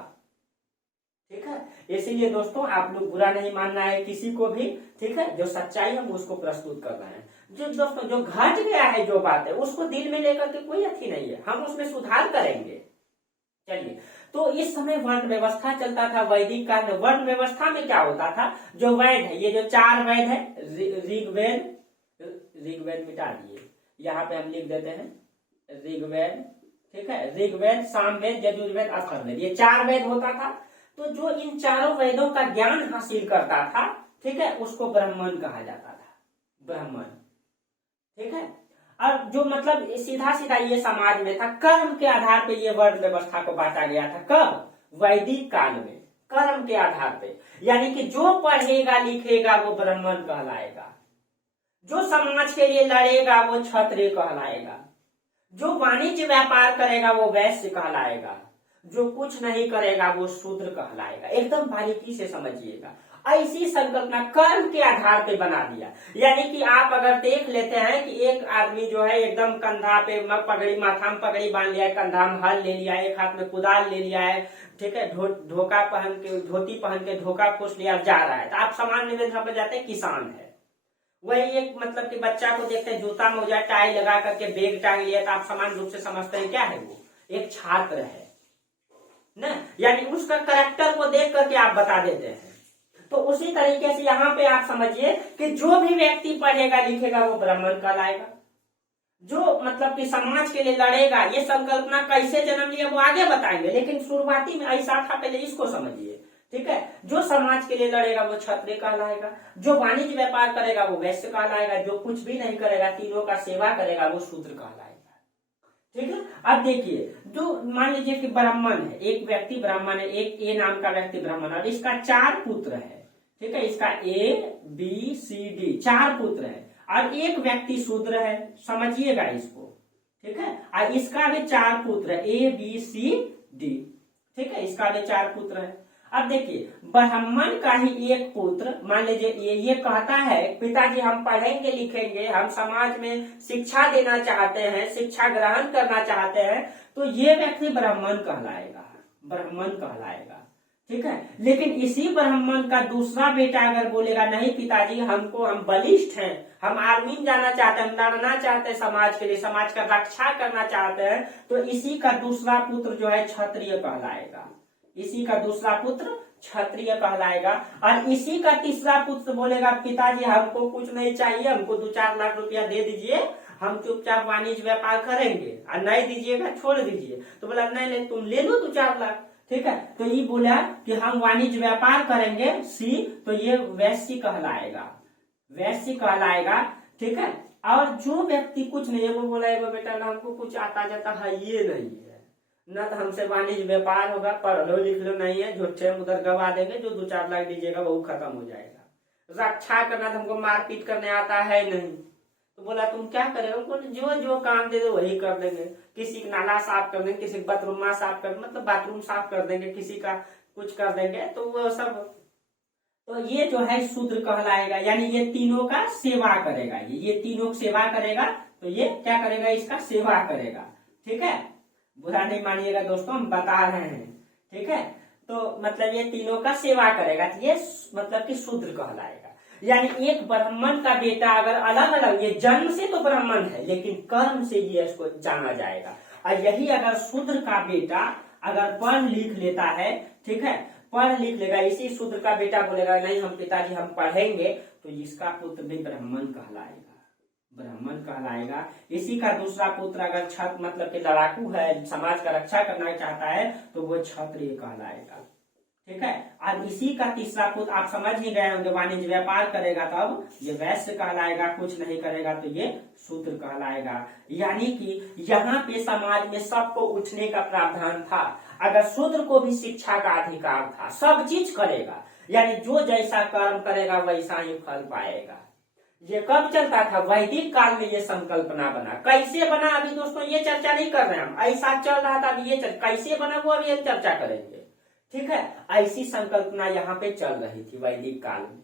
ठीक है। इसीलिए दोस्तों आप लोग बुरा नहीं मानना है किसी को भी, ठीक है। जो सच्चाई हम उसको प्रस्तुत कर रहे हैं। जो दोस्तों जो घट गया है, जो बात है, उसको दिल में लेकर के कोई अच्छी नहीं है, हम उसमें सुधार करेंगे। चलिए, तो इस समय वर्ण व्यवस्था चलता था वैदिक काल में। वर्ण व्यवस्था में क्या होता था? जो वैद है, ये जो 4 वैद है, ऋग्वेद, ऋग्वेद मिटा दिए, यहाँ पे हम लिख देते हैं ऋग्वेद, ठीक है, ऋग्वेद, सामवेद, यजुर्वेद, अथर्ववेद, ये 4 वेद होता था। तो जो इन चारों वेदों का ज्ञान हासिल करता था, ठीक है, उसको ब्राह्मण कहा जाता था, ब्राह्मण, ठीक है। और जो मतलब सीधा सीधा ये समाज में था, कर्म के आधार पे ये वर्ण व्यवस्था को बांटा गया था। कब? वैदिक काल में, कर्म के आधार पे, यानी कि जो पढ़ेगा लिखेगा वो ब्राह्मण कहलाएगा, जो समाज के लिए लड़ेगा वो क्षत्रिय कहलाएगा, जो वाणिज्य व्यापार करेगा वो वैश्य कहलाएगा, जो कुछ नहीं करेगा वो शूद्र कहलाएगा। एकदम बारीकी से समझिएगा। ऐसी संकल्पना कर्म के आधार पे बना दिया। यानी कि आप अगर देख लेते हैं कि एक आदमी जो है एकदम कंधा पे पगड़ी, माथा में पगड़ी बांध लिया है, कंधा में हल ले लिया है, एक हाथ में कुदाल ले लिया है, ठीक है, धोखा पहन के, धोती पहन के धोखा खोस लिया, जा रहा है, तो आप सामान्य में समझ जाते हैं किसान है। वही एक मतलब कि बच्चा को देखते हैं जूता मोजा टाई लगा करके बैग टांग लिया, तो आप समान रूप से समझते हैं क्या है? वो एक छात्र है। ना, यानी उसका करेक्टर को देख करके आप बता देते हैं। तो उसी तरीके से यहाँ पे आप समझिए कि जो भी व्यक्ति पढ़ेगा लिखेगा वो ब्राह्मण कहलाएगा। जो मतलब कि समाज के लिए लड़ेगा, ये संकल्पना कैसे जन्म लिया वो आगे बताएंगे, लेकिन शुरुआती में ऐसा था, पहले इसको समझिए, ठीक है। जो समाज के लिए लड़ेगा वो क्षत्रिय कहलाएगा, जो वाणिज्य व्यापार करेगा वो वैश्य कहलाएगा, जो कुछ भी नहीं करेगा, तीनों का सेवा करेगा वो शूद्र कहलाएगा, ठीक है। अब देखिए, जो मान लीजिए कि ब्राह्मण है, एक व्यक्ति ब्राह्मण है, एक ए नाम का व्यक्ति ब्राह्मण है और इसका 4 पुत्र है, ठीक है, इसका ABCD 4 पुत्र है और एक व्यक्ति शूद्र है, समझिएगा इसको, ठीक है। और इसका भी 4 पुत्र है ABCD, ठीक है, इसका भी 4 पुत्र है। अब देखिए, ब्राह्मण का ही एक पुत्र, मान लीजिए ये कहता है पिताजी हम पढ़ेंगे लिखेंगे, हम समाज में शिक्षा देना चाहते हैं, शिक्षा ग्रहण करना चाहते हैं, तो ये व्यक्ति ब्राह्मण कहलाएगा, ब्राह्मण कहलाएगा, ठीक है। लेकिन इसी ब्राह्मण का दूसरा बेटा अगर बोलेगा नहीं पिताजी हम बलिष्ठ हैं, हम आर्मी में जाना चाहते हैं, हम लड़ना चाहते हैं समाज के लिए, समाज का रक्षा करना चाहते हैं, तो इसी का दूसरा पुत्र जो है क्षत्रिय कहलाएगा, इसी का दूसरा पुत्र क्षत्रिय कहलाएगा। और इसी का तीसरा पुत्र बोलेगा पिताजी हमको कुछ नहीं चाहिए, हमको 2-4 लाख रुपया दे दीजिए, हम चुपचाप वाणिज्य व्यापार करेंगे, और नहीं दीजिएगा छोड़ दीजिए, तो बोला नहीं तुम ले लो 2-4 लाख, ठीक है। तो ये बोला कि हम वाणिज्य व्यापार करेंगे सी, तो ये वैश्य कहलाएगा, वैश्य कहलाएगा, ठीक है। और जो व्यक्ति कुछ नहीं है वो बोला बेटा हमको कुछ आता जाता है ये नहीं है, न तो हमसे वाणिज्य व्यापार होगा, पढ़ लो लिख लो नहीं है, झूठे उधर गवा देंगे, जो 2-4 लाख दीजिएगा वो खत्म हो जाएगा, रक्षा करना तो हमको मारपीट करने आता है नहीं, तो बोला तुम क्या करेगा, जो जो काम दे दो वही कर देंगे, किसी का नाला साफ कर देंगे, किसी का बाथरूम साफ कर, मतलब बाथरूम साफ कर देंगे, किसी का कुछ कर देंगे, तो वो सब, तो ये जो है शूद्र कहलाएगा, यानी ये तीनों का सेवा करेगा, ये तीनों सेवा करेगा, तो ये क्या करेगा, इसका सेवा करेगा, ठीक है। बुरा नहीं मानिएगा दोस्तों, हम बता रहे हैं, ठीक है। तो मतलब ये तीनों का सेवा करेगा, तो ये मतलब कि शूद्र कहलाएगा। यानी एक ब्राह्मण का बेटा अगर अलग अलग, ये जन्म से तो ब्राह्मण है लेकिन कर्म से ये इसको जाना जाएगा, और यही अगर शूद्र का बेटा अगर पढ़ लिख लेता है, ठीक है, पढ़ लिख लेगा, इसी शूद्र का बेटा बोलेगा नहीं हम पिताजी हम पढ़ेंगे, तो इसका पुत्र भी ब्राह्मण कहलाएगा, ब्राह्मण कहलाएगा। इसी का दूसरा पुत्र अगर छत्र मतलब कि लड़ाकू है, समाज का रक्षा करना चाहता है, तो वो क्षत्रिय कहलाएगा, ठीक है। और इसी का तीसरा पुत्र आप समझ ही गए होंगे, वाणिज्य व्यापार करेगा तब ये वैश्य कहलाएगा, कुछ नहीं करेगा तो ये शूद्र कहलाएगा। यानी कि यहाँ पे समाज में सबको उठने का प्रावधान था, अगर शूद्र को भी शिक्षा का अधिकार था, सब चीज करेगा, यानी जो जैसा कर्म करेगा वैसा ही फल पाएगा। ये कब चलता था, वैदिक काल में ये संकल्पना बना। कैसे बना अभी दोस्तों ये चर्चा नहीं कर रहे हम, ऐसा चल रहा था अभी ये कैसे बना वो अभी हम चर्चा करेंगे, ठीक है। ऐसी संकल्पना यहाँ पे चल रही थी वैदिक काल में,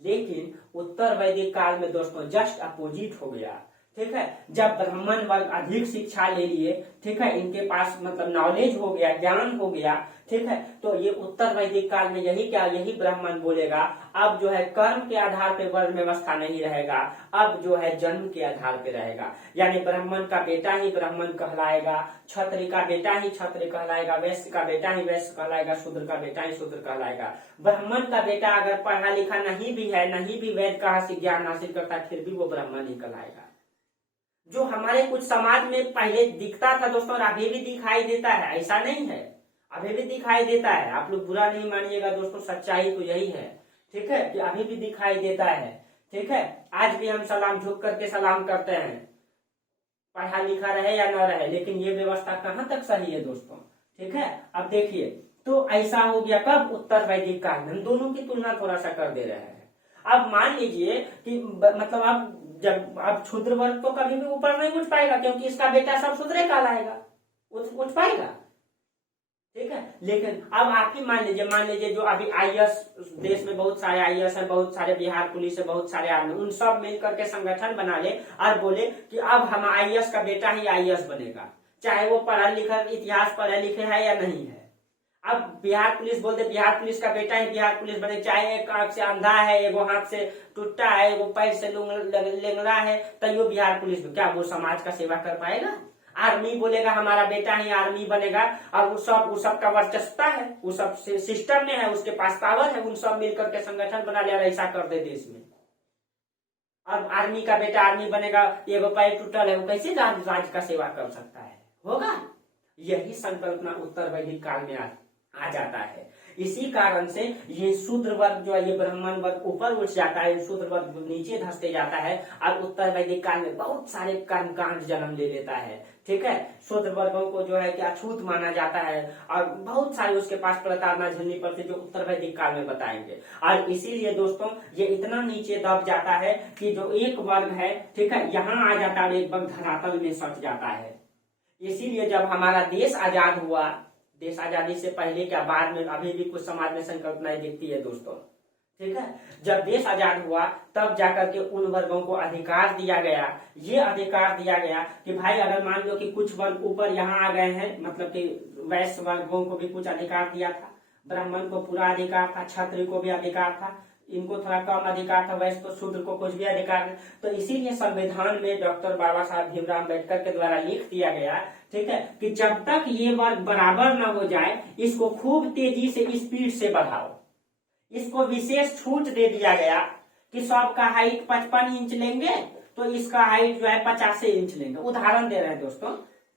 लेकिन उत्तर वैदिक काल में दोस्तों जस्ट अपोजिट हो गया, ठीक है। जब ब्राह्मण वर्ग अधिक शिक्षा ले लिए, ठीक है, इनके पास मतलब नॉलेज हो गया, ज्ञान हो गया, ठीक है, तो ये उत्तर वैदिक काल में यही ब्राह्मण बोलेगा अब जो है कर्म के आधार पे वर्ण व्यवस्था नहीं रहेगा, अब जो है जन्म के आधार पे रहेगा। यानी ब्राह्मण का बेटा ही ब्राह्मण कहलाएगा, क्षत्रिय का बेटा ही क्षत्रिय कहलाएगा, वैश्य का बेटा ही वैश्य कहलाएगा, शूद्र का बेटा ही शूद्र कहलाएगा। ब्राह्मण का बेटा अगर पढ़ा लिखा नहीं भी है, नहीं भी वेद का ज्ञान हासिल करता, फिर भी वो ब्राह्मण ही कहलाएगा। जो हमारे कुछ समाज में पहले दिखता था दोस्तों, और अभी भी दिखाई देता है, ऐसा नहीं है, अभी भी दिखाई देता है, आप लोग बुरा नहीं मानिएगा दोस्तों, सच्चाई तो यही है, ठीक है, कि अभी भी दिखाई देता है, ठीक है। आज भी हम सलाम झुक करके सलाम करते हैं, पढ़ा लिखा रहे या न रहे, लेकिन ये व्यवस्था कहाँ तक सही है दोस्तों, ठीक है। अब देखिए, तो ऐसा हो गया कब, उत्तर वैदिक काल में। हम दोनों की तुलना थोड़ा सा कर दे रहे हैं। अब मान लीजिए कि मतलब अब जब अब शूद्र वर्ग तो कभी भी ऊपर नहीं उठ पाएगा, क्योंकि इसका बेटा सब शूद्र कहलाएगा, उठ पाएगा, ठीक है। लेकिन अब आप ही मान लीजिए जो अभी आईएएस, देश में बहुत सारे आईएएस है, बहुत सारे बिहार पुलिस है, बहुत सारे आर्मी, उन सब मिलकर के संगठन बना ले और बोले कि अब हम आईएएस का बेटा ही आईएएस बनेगा, चाहे वो पढ़ा लिखा इतिहास पढ़े लिखे है या नहीं है। अब बिहार पुलिस बोलते बिहार पुलिस का बेटा ही बिहार पुलिस बने, चाहे एक आंख से अंधा है, एगो हाथ से टूटा है, एगो पैर से लेंगड़ा है, तो यो बिहार पुलिस में, क्या वो समाज का सेवा कर पाएगा? आर्मी बोलेगा हमारा बेटा ही आर्मी बनेगा, और वो सब का वर्चस्वता है, वो सब सिस्टम में है, उसके पास पावर है, उन सब मिलकर के संगठन बना लिया और ऐसा कर दे देश में। अब आर्मी का बेटा आर्मी बनेगा, एगो पैर टूटल है, वो कैसे राज का सेवा कर सकता है? होगा? यही संकल्पना उत्तर वैदिक काल में आ जाता है। इसी कारण से ये शूद्र वर्ग जो है, ये ब्राह्मण वर्ग ऊपर उठ जाता है, शूद्र वर्ग नीचे धंसते जाता है, और उत्तर वैदिक काल में बहुत सारे कर्मकांड जन्म ले लेता है। ठीक है, शूद्र वर्गों को जो है कि अछूत माना जाता है, और बहुत सारे उसके पास प्रताड़ना झेलनी पड़ती, जो उत्तर वैदिक काल में बताएंगे। और इसीलिए दोस्तों ये इतना नीचे दब जाता है कि जो एक वर्ग है, ठीक है, यहाँ आ जाता है, एक वर्ग धरातल में सट जाता है। इसीलिए जब हमारा देश आजाद हुआ, देश आजादी से पहले क्या बाद में, अभी भी कुछ समाज में संकल्पनाएं दिखती है दोस्तों। ठीक है, जब देश आजाद हुआ तब जाकर के उन वर्गों को अधिकार दिया गया, ये अधिकार दिया गया कि भाई अगर मान लो कि कुछ वर्ग ऊपर यहाँ आ गए हैं, मतलब कि वैश्य वर्गों को भी कुछ अधिकार दिया था, ब्राह्मण को पूरा अधिकार था, क्षत्रिय को भी अधिकार था, इनको थोड़ा कम अधिकार था, वैसे तो शूद्र को कुछ भी अधिकार नहीं। तो इसीलिए संविधान में डॉक्टर बाबा साहब भीमराव अम्बेडकर के द्वारा लिख दिया गया, ठीक है, कि जब तक ये वर्ग बराबर न हो जाए, इसको खूब तेजी से स्पीड से बढ़ाओ। इसको विशेष छूट दे दिया गया कि सबका हाइट 55 इंच लेंगे तो इसका हाइट जो है 50 इंच लेंगे। उदाहरण दे रहे हैं दोस्तों,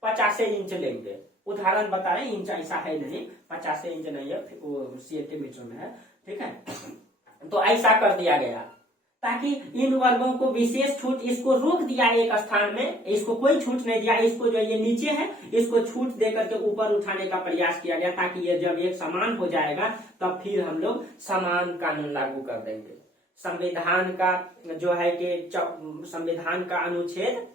50 इंच लेंगे, उदाहरण बता रहे हैं, इंच ऐसा है नहीं, 50 इंच नहीं है, वो सेंटीमीटर में है। ठीक है, तो ऐसा कर दिया गया ताकि इन वर्गों को विशेष छूट, इसको रोक दिया एक स्थान में, इसको कोई छूट नहीं दिया, इसको जो ये नीचे है इसको छूट देकर के ऊपर उठाने का प्रयास किया गया, ताकि ये जब एक समान हो जाएगा तब फिर हम लोग समान कानून लागू कर देंगे। संविधान का जो है कि संविधान का अनुच्छेद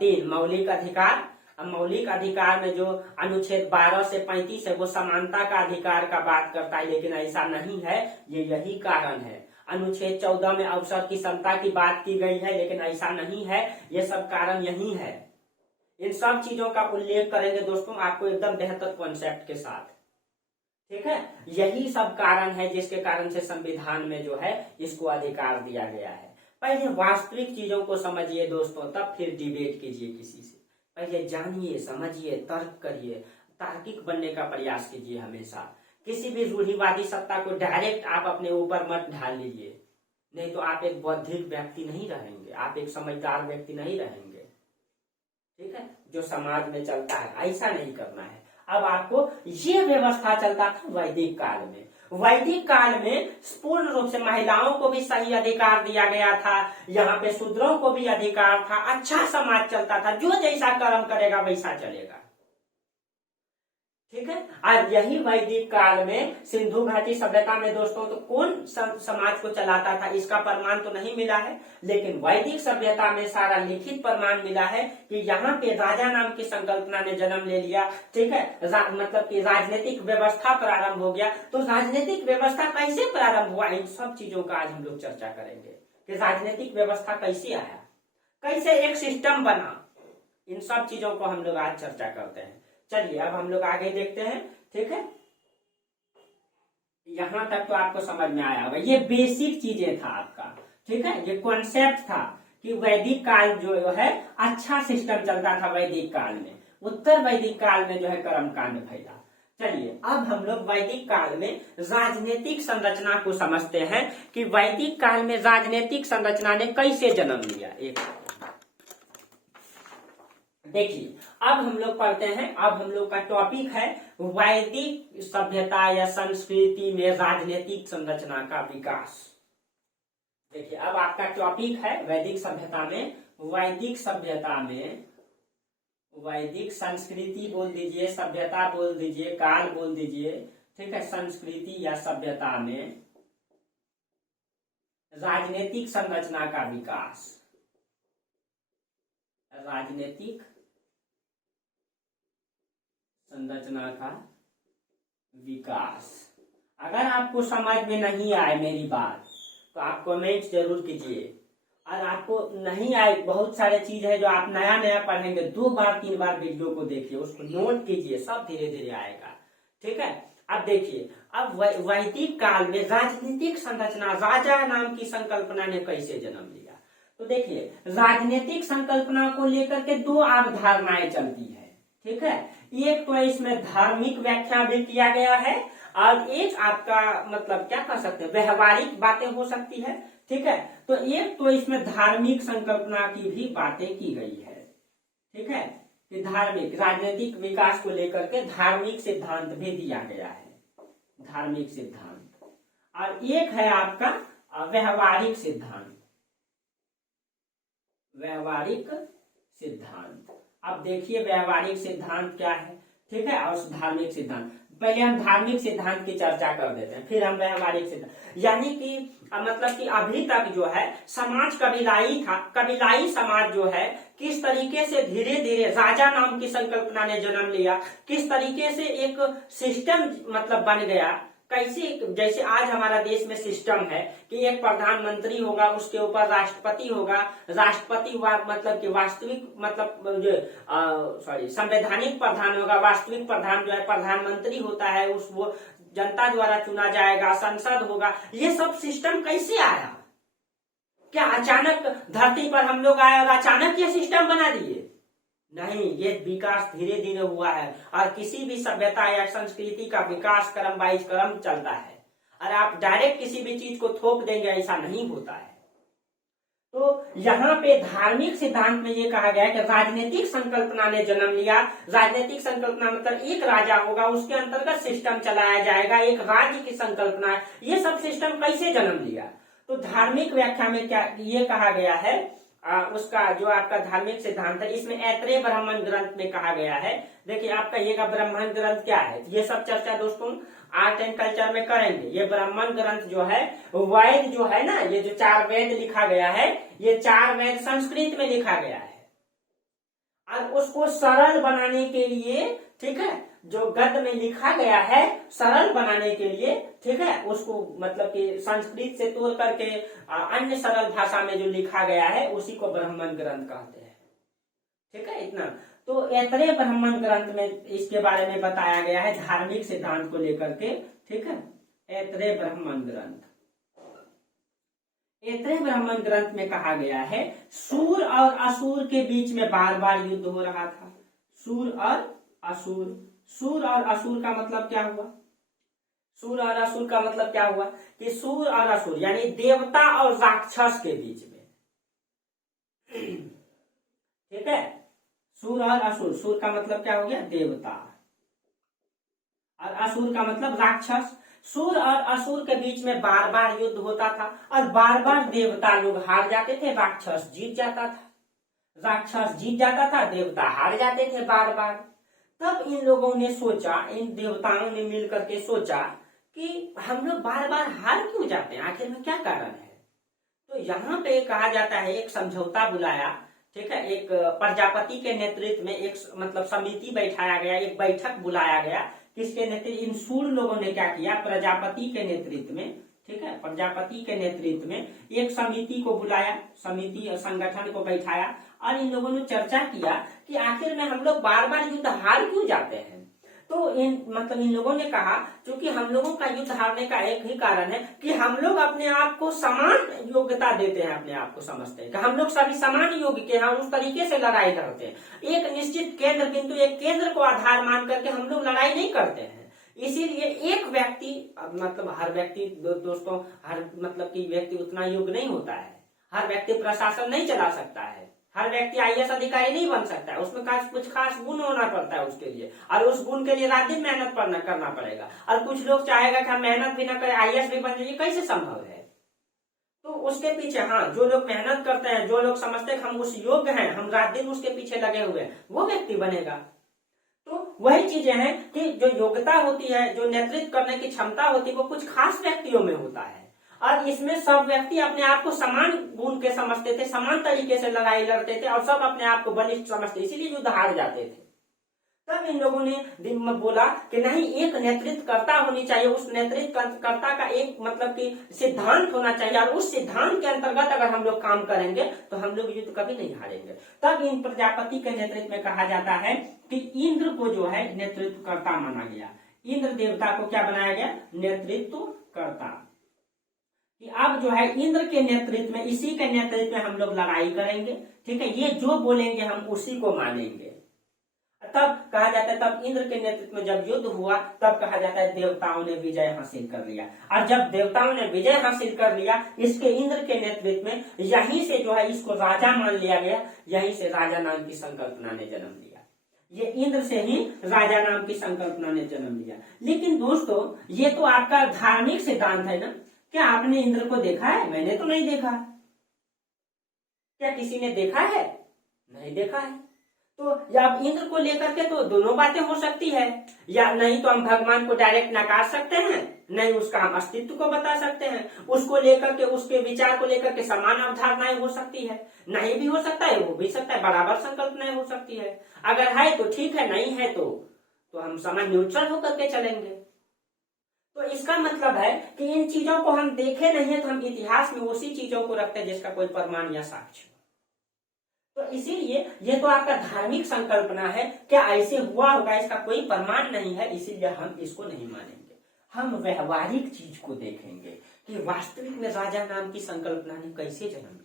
3 मौलिक अधिकार, मौलिक अधिकार में जो अनुच्छेद 12 से 35 है वो समानता का अधिकार का बात करता है, लेकिन ऐसा नहीं है। ये यही कारण है। अनुच्छेद 14 में अवसर की समता की बात की गई है, लेकिन ऐसा नहीं है। ये सब कारण यही है। इन सब चीजों का उल्लेख करेंगे दोस्तों आपको एकदम बेहतर कॉन्सेप्ट के साथ। ठीक है, यही सब कारण है जिसके कारण से संविधान में जो है इसको अधिकार दिया गया है। पहले वास्तविक चीजों को समझिए दोस्तों, तब फिर डिबेट कीजिए किसी से। पहले जानिए, समझिए, तर्क करिए, तार्किक बनने का प्रयास कीजिए हमेशा। किसी भी रूढ़िवादी सत्ता को डायरेक्ट आप अपने ऊपर मत ढाल लीजिए, नहीं तो आप एक बौद्धिक व्यक्ति नहीं रहेंगे, आप एक समझदार व्यक्ति नहीं रहेंगे। ठीक है, जो समाज में चलता है ऐसा नहीं करना है। अब आपको ये व्यवस्था चलता था वैदिक काल में। वैदिक काल में पूर्ण रूप से महिलाओं को भी सही अधिकार दिया गया था, यहाँ पे शूद्रों को भी अधिकार था, अच्छा समाज चलता था, जो जैसा कर्म करेगा वैसा चलेगा। ठीक है, आज यही वैदिक काल में सिंधु घाटी सभ्यता में दोस्तों तो कौन समाज को चलाता था इसका प्रमाण तो नहीं मिला है, लेकिन वैदिक सभ्यता में सारा लिखित प्रमाण मिला है कि यहाँ पे राजा नाम की संकल्पना ने जन्म ले लिया। ठीक है, मतलब कि राजनीतिक व्यवस्था प्रारंभ हो गया। तो राजनीतिक व्यवस्था कैसे प्रारंभ हुआ, इन सब चीजों का आज हम लोग चर्चा करेंगे कि राजनीतिक व्यवस्था कैसे आया, कैसे एक सिस्टम बना, इन सब चीजों को हम लोग आज चर्चा करते हैं। चलिए अब हम लोग आगे देखते हैं। ठीक है, यहां तक तो आपको समझ में आया होगा, ये बेसिक चीजें था आपका। ठीक है, ये कॉन्सेप्ट था कि वैदिक काल जो है अच्छा सिस्टम चलता था वैदिक काल में। उत्तर वैदिक काल में जो है कर्मकांड फैला। चलिए अब हम लोग वैदिक काल में राजनीतिक संरचना को समझते हैं कि वैदिक काल में राजनीतिक संरचना ने कैसे जन्म लिया। एक देखिए, अब हम लोग पढ़ते हैं, अब हम लोग का टॉपिक है वैदिक सभ्यता या संस्कृति में राजनीतिक संरचना का विकास। देखिए अब आपका टॉपिक है वैदिक सभ्यता में, वैदिक सभ्यता में, वैदिक संस्कृति बोल दीजिए, सभ्यता बोल दीजिए, काल बोल दीजिए। ठीक है, संस्कृति या सभ्यता में राजनीतिक संरचना का विकास, राजनीतिक संरचना का विकास। अगर आपको समझ में नहीं आए मेरी बात तो आप कमेंट जरूर कीजिए, और आपको नहीं आए, बहुत सारे चीज है जो आप नया नया पढ़ेंगे, 2 बार 3 बार वीडियो को देखिए, उसको नोट कीजिए, सब धीरे धीरे आएगा। ठीक है, अब देखिए, अब वैदिक काल में राजनीतिक संरचना, राजा नाम की संकल्पना ने कैसे जन्म लिया। तो देखिए राजनीतिक संकल्पना को लेकर के दो अवधारणाएं चलती है, ठीक है। एक तो इसमें धार्मिक व्याख्या भी किया गया है और एक आपका मतलब क्या कह सकते हैं व्यवहारिक बातें हो सकती है, ठीक है। तो एक तो इसमें धार्मिक संकल्पना की भी बातें की गई है, ठीक है, कि धार्मिक राजनीतिक विकास को लेकर के धार्मिक सिद्धांत भी दिया गया है, धार्मिक सिद्धांत। और एक है आपका व्यवहारिक सिद्धांत, व्यवहारिक सिद्धांत। अब देखिए व्यवहारिक सिद्धांत क्या है, ठीक है, और धार्मिक सिद्धांत। पहले हम धार्मिक सिद्धांत की चर्चा कर देते हैं, फिर हम व्यवहारिक सिद्धांत। यानी कि मतलब कि अभी तक जो है समाज कबीलाई था, कबीलाई समाज जो है किस तरीके से धीरे धीरे राजा नाम की संकल्पना ने जन्म लिया, किस तरीके से एक सिस्टम मतलब बन गया, कैसे जैसे आज हमारा देश में सिस्टम है कि एक प्रधानमंत्री होगा, उसके ऊपर राष्ट्रपति होगा, राष्ट्रपति मतलब कि वास्तविक मतलब जो संवैधानिक प्रधान होगा, वास्तविक प्रधान जो है प्रधानमंत्री होता है, उस वो जनता द्वारा चुना जाएगा, संसद होगा। ये सब सिस्टम कैसे आया? क्या अचानक धरती पर हम लोग आए और अचानक ये सिस्टम बना दिए? नहीं, ये विकास धीरे धीरे हुआ है और किसी भी सभ्यता या संस्कृति का विकास क्रम वाइज क्रम चलता है और आप डायरेक्ट किसी भी चीज को थोप देंगे, ऐसा नहीं होता है। तो यहाँ पे धार्मिक सिद्धांत में ये कहा गया है कि राजनीतिक संकल्पना ने जन्म लिया। राजनीतिक संकल्पना मतलब एक राजा होगा, उसके अंतर्गत सिस्टम चलाया जाएगा, एक राज्य की संकल्पना। ये सब सिस्टम कैसे जन्म लिया? तो धार्मिक व्याख्या में क्या ये कहा गया है, उसका जो आपका धार्मिक सिद्धांत है, इसमें ऐत्रेय ब्राह्मण ग्रंथ में कहा गया है। देखिए आपका ये का ब्राह्मण ग्रंथ क्या है, ये सब चर्चा दोस्तों आर्ट एंड कल्चर में करेंगे। ये ब्राह्मण ग्रंथ जो है वेद जो है ना, ये जो 4 वेद लिखा गया है, ये 4 वेद संस्कृत में लिखा गया है और उसको सरल बनाने के लिए, ठीक है, जो गद्य में लिखा गया है सरल बनाने के लिए, ठीक है, उसको मतलब कि संस्कृत से तोड़ करके अन्य सरल भाषा में जो लिखा गया है उसी को ब्राह्मण ग्रंथ कहते हैं, ठीक है। इतना तो ऐत्रेय ब्राह्मण ग्रंथ में इसके बारे में बताया गया है धार्मिक सिद्धांत को लेकर के, ठीक है। ऐत्रेय ब्राह्मण ग्रंथ, ऐत्रेय ब्राह्मण ग्रंथ में कहा गया है सूर और असुर के बीच में बार बार युद्ध हो रहा था। सूर और असुर, सूर और असुर का मतलब क्या हुआ? सूर और असुर का मतलब क्या हुआ कि सूर और असुर यानी देवता और राक्षस के बीच में, ठीक है। सूर और असुर, सूर का मतलब क्या हो गया? देवता, और असुर का मतलब राक्षस। सूर और असुर के बीच में बार बार युद्ध होता था और बार बार देवता लोग हार जाते थे, राक्षस जीत जाता था, राक्षस जीत जाता था, देवता हार जाते थे बार बार। तब इन लोगों ने सोचा, इन देवताओं ने मिलकर के सोचा कि हम लोग बार बार हार क्यों जाते हैं, आखिर में क्या कारण है? तो यहाँ पे कहा जाता है एक समझौता बुलाया, ठीक है, एक प्रजापति के नेतृत्व में एक मतलब समिति बैठाया गया, एक बैठक बुलाया गया। किसके नेतृत्व? इन सूर लोगों ने क्या किया, प्रजापति के नेतृत्व में, ठीक है, प्रजापति के नेतृत्व में एक समिति को बुलाया, समिति और संगठन को बैठाया और इन लोगों ने चर्चा किया कि आखिर में हम लोग बार बार युद्ध हार क्यों जाते हैं। तो इन लोगों ने कहा क्योंकि हम लोगों का युद्ध हारने का एक ही कारण है कि हम लोग अपने आप को समान योग्यता देते हैं, अपने आप को समझते हैं कि हम लोग सभी समान योग्य के हैं, उस तरीके से लड़ाई लड़ते हैं। एक निश्चित केंद्र बिंदु, एक केंद्र को आधार मान करके हम लोग लड़ाई नहीं करते हैं। इसीलिए एक व्यक्ति मतलब हर व्यक्ति दोस्तों हर मतलब कि व्यक्ति उतना योग्य नहीं होता है, हर व्यक्ति प्रशासन नहीं चला सकता है, हर व्यक्ति आईएएस अधिकारी नहीं बन सकता है, उसमें कुछ खास गुण होना पड़ता है उसके लिए, और उस गुण के लिए रात दिन मेहनत करना पड़ेगा। और कुछ लोग चाहेगा कि हम मेहनत भी न करें आईएएस भी बन जाइए, कैसे संभव है? तो उसके पीछे हाँ जो लोग मेहनत करते हैं, जो लोग समझते हैं हम उस योग्य हैं, हम रात दिन उसके पीछे लगे हुए हैं, वो व्यक्ति बनेगा। तो वही चीजें हैं कि जो योग्यता होती है, जो नेतृत्व करने की क्षमता होती है, वो कुछ खास व्यक्तियों में होता है और इसमें सब व्यक्ति अपने आप को समान गुण के समझते थे, समान तरीके से लड़ाई लड़ते थे और सब अपने आप को बलिष्ठ समझते, इसीलिए युद्ध हार जाते थे। तब इन लोगों ने बोला कि नहीं, एक नेतृत्वकर्ता होनी चाहिए, उस नेतृत्वकर्ता का एक मतलब कि सिद्धांत होना चाहिए और उस सिद्धांत के अंतर्गत अगर हम लोग काम करेंगे तो हम लोग युद्ध कभी नहीं हारेंगे। तब इन प्रजापति के नेतृत्व में कहा जाता है कि इंद्र को जो है नेतृत्वकर्ता माना गया। इंद्र देवता को क्या बनाया गया? नेतृत्वकर्ता। कि अब जो है इंद्र के नेतृत्व में, इसी के नेतृत्व में हम लोग लड़ाई करेंगे, ठीक है, ये जो बोलेंगे हम उसी को मानेंगे। तब कहा जाता है, तब इंद्र के नेतृत्व में जब युद्ध हुआ तब कहा जाता है देवताओं ने विजय हासिल कर लिया। और जब देवताओं ने विजय हासिल कर लिया, इसके इंद्र के नेतृत्व में, यहीं से जो है इसको राजा मान लिया गया, यहीं से राजा नाम की संकल्पना ने जन्म लिया। ये इंद्र से ही राजा नाम की संकल्पना ने जन्म लिया। लेकिन दोस्तों ये तो आपका धार्मिक सिद्धांत है ना, क्या आपने इंद्र को देखा है? मैंने तो नहीं देखा। क्या किसी ने देखा है? नहीं देखा है। तो या इंद्र को लेकर के तो दोनों बातें हो सकती है, या नहीं तो हम भगवान को डायरेक्ट नकार सकते हैं, नहीं उसका हम अस्तित्व को बता सकते हैं, उसको लेकर के, उसके विचार को लेकर के समान अवधारणाएं हो सकती है, नहीं भी हो सकता है, वो भी सकता है, बराबर संकल्पनाएं हो सकती है। अगर है तो ठीक है, नहीं है तो हम समान न्यूट्रल होकर के चलेंगे। तो इसका मतलब है कि इन चीजों को हम देखे नहीं है तो हम इतिहास में उसी चीजों को रखते हैं जिसका कोई प्रमाण या साक्ष्य। तो इसीलिए ये तो आपका धार्मिक संकल्पना है, क्या ऐसे हुआ होगा, इसका कोई प्रमाण नहीं है, इसीलिए हम इसको नहीं मानेंगे। हम व्यवहारिक चीज को देखेंगे कि वास्तविक में राजा नाम की संकल्पना ने कैसे जन्म लिया।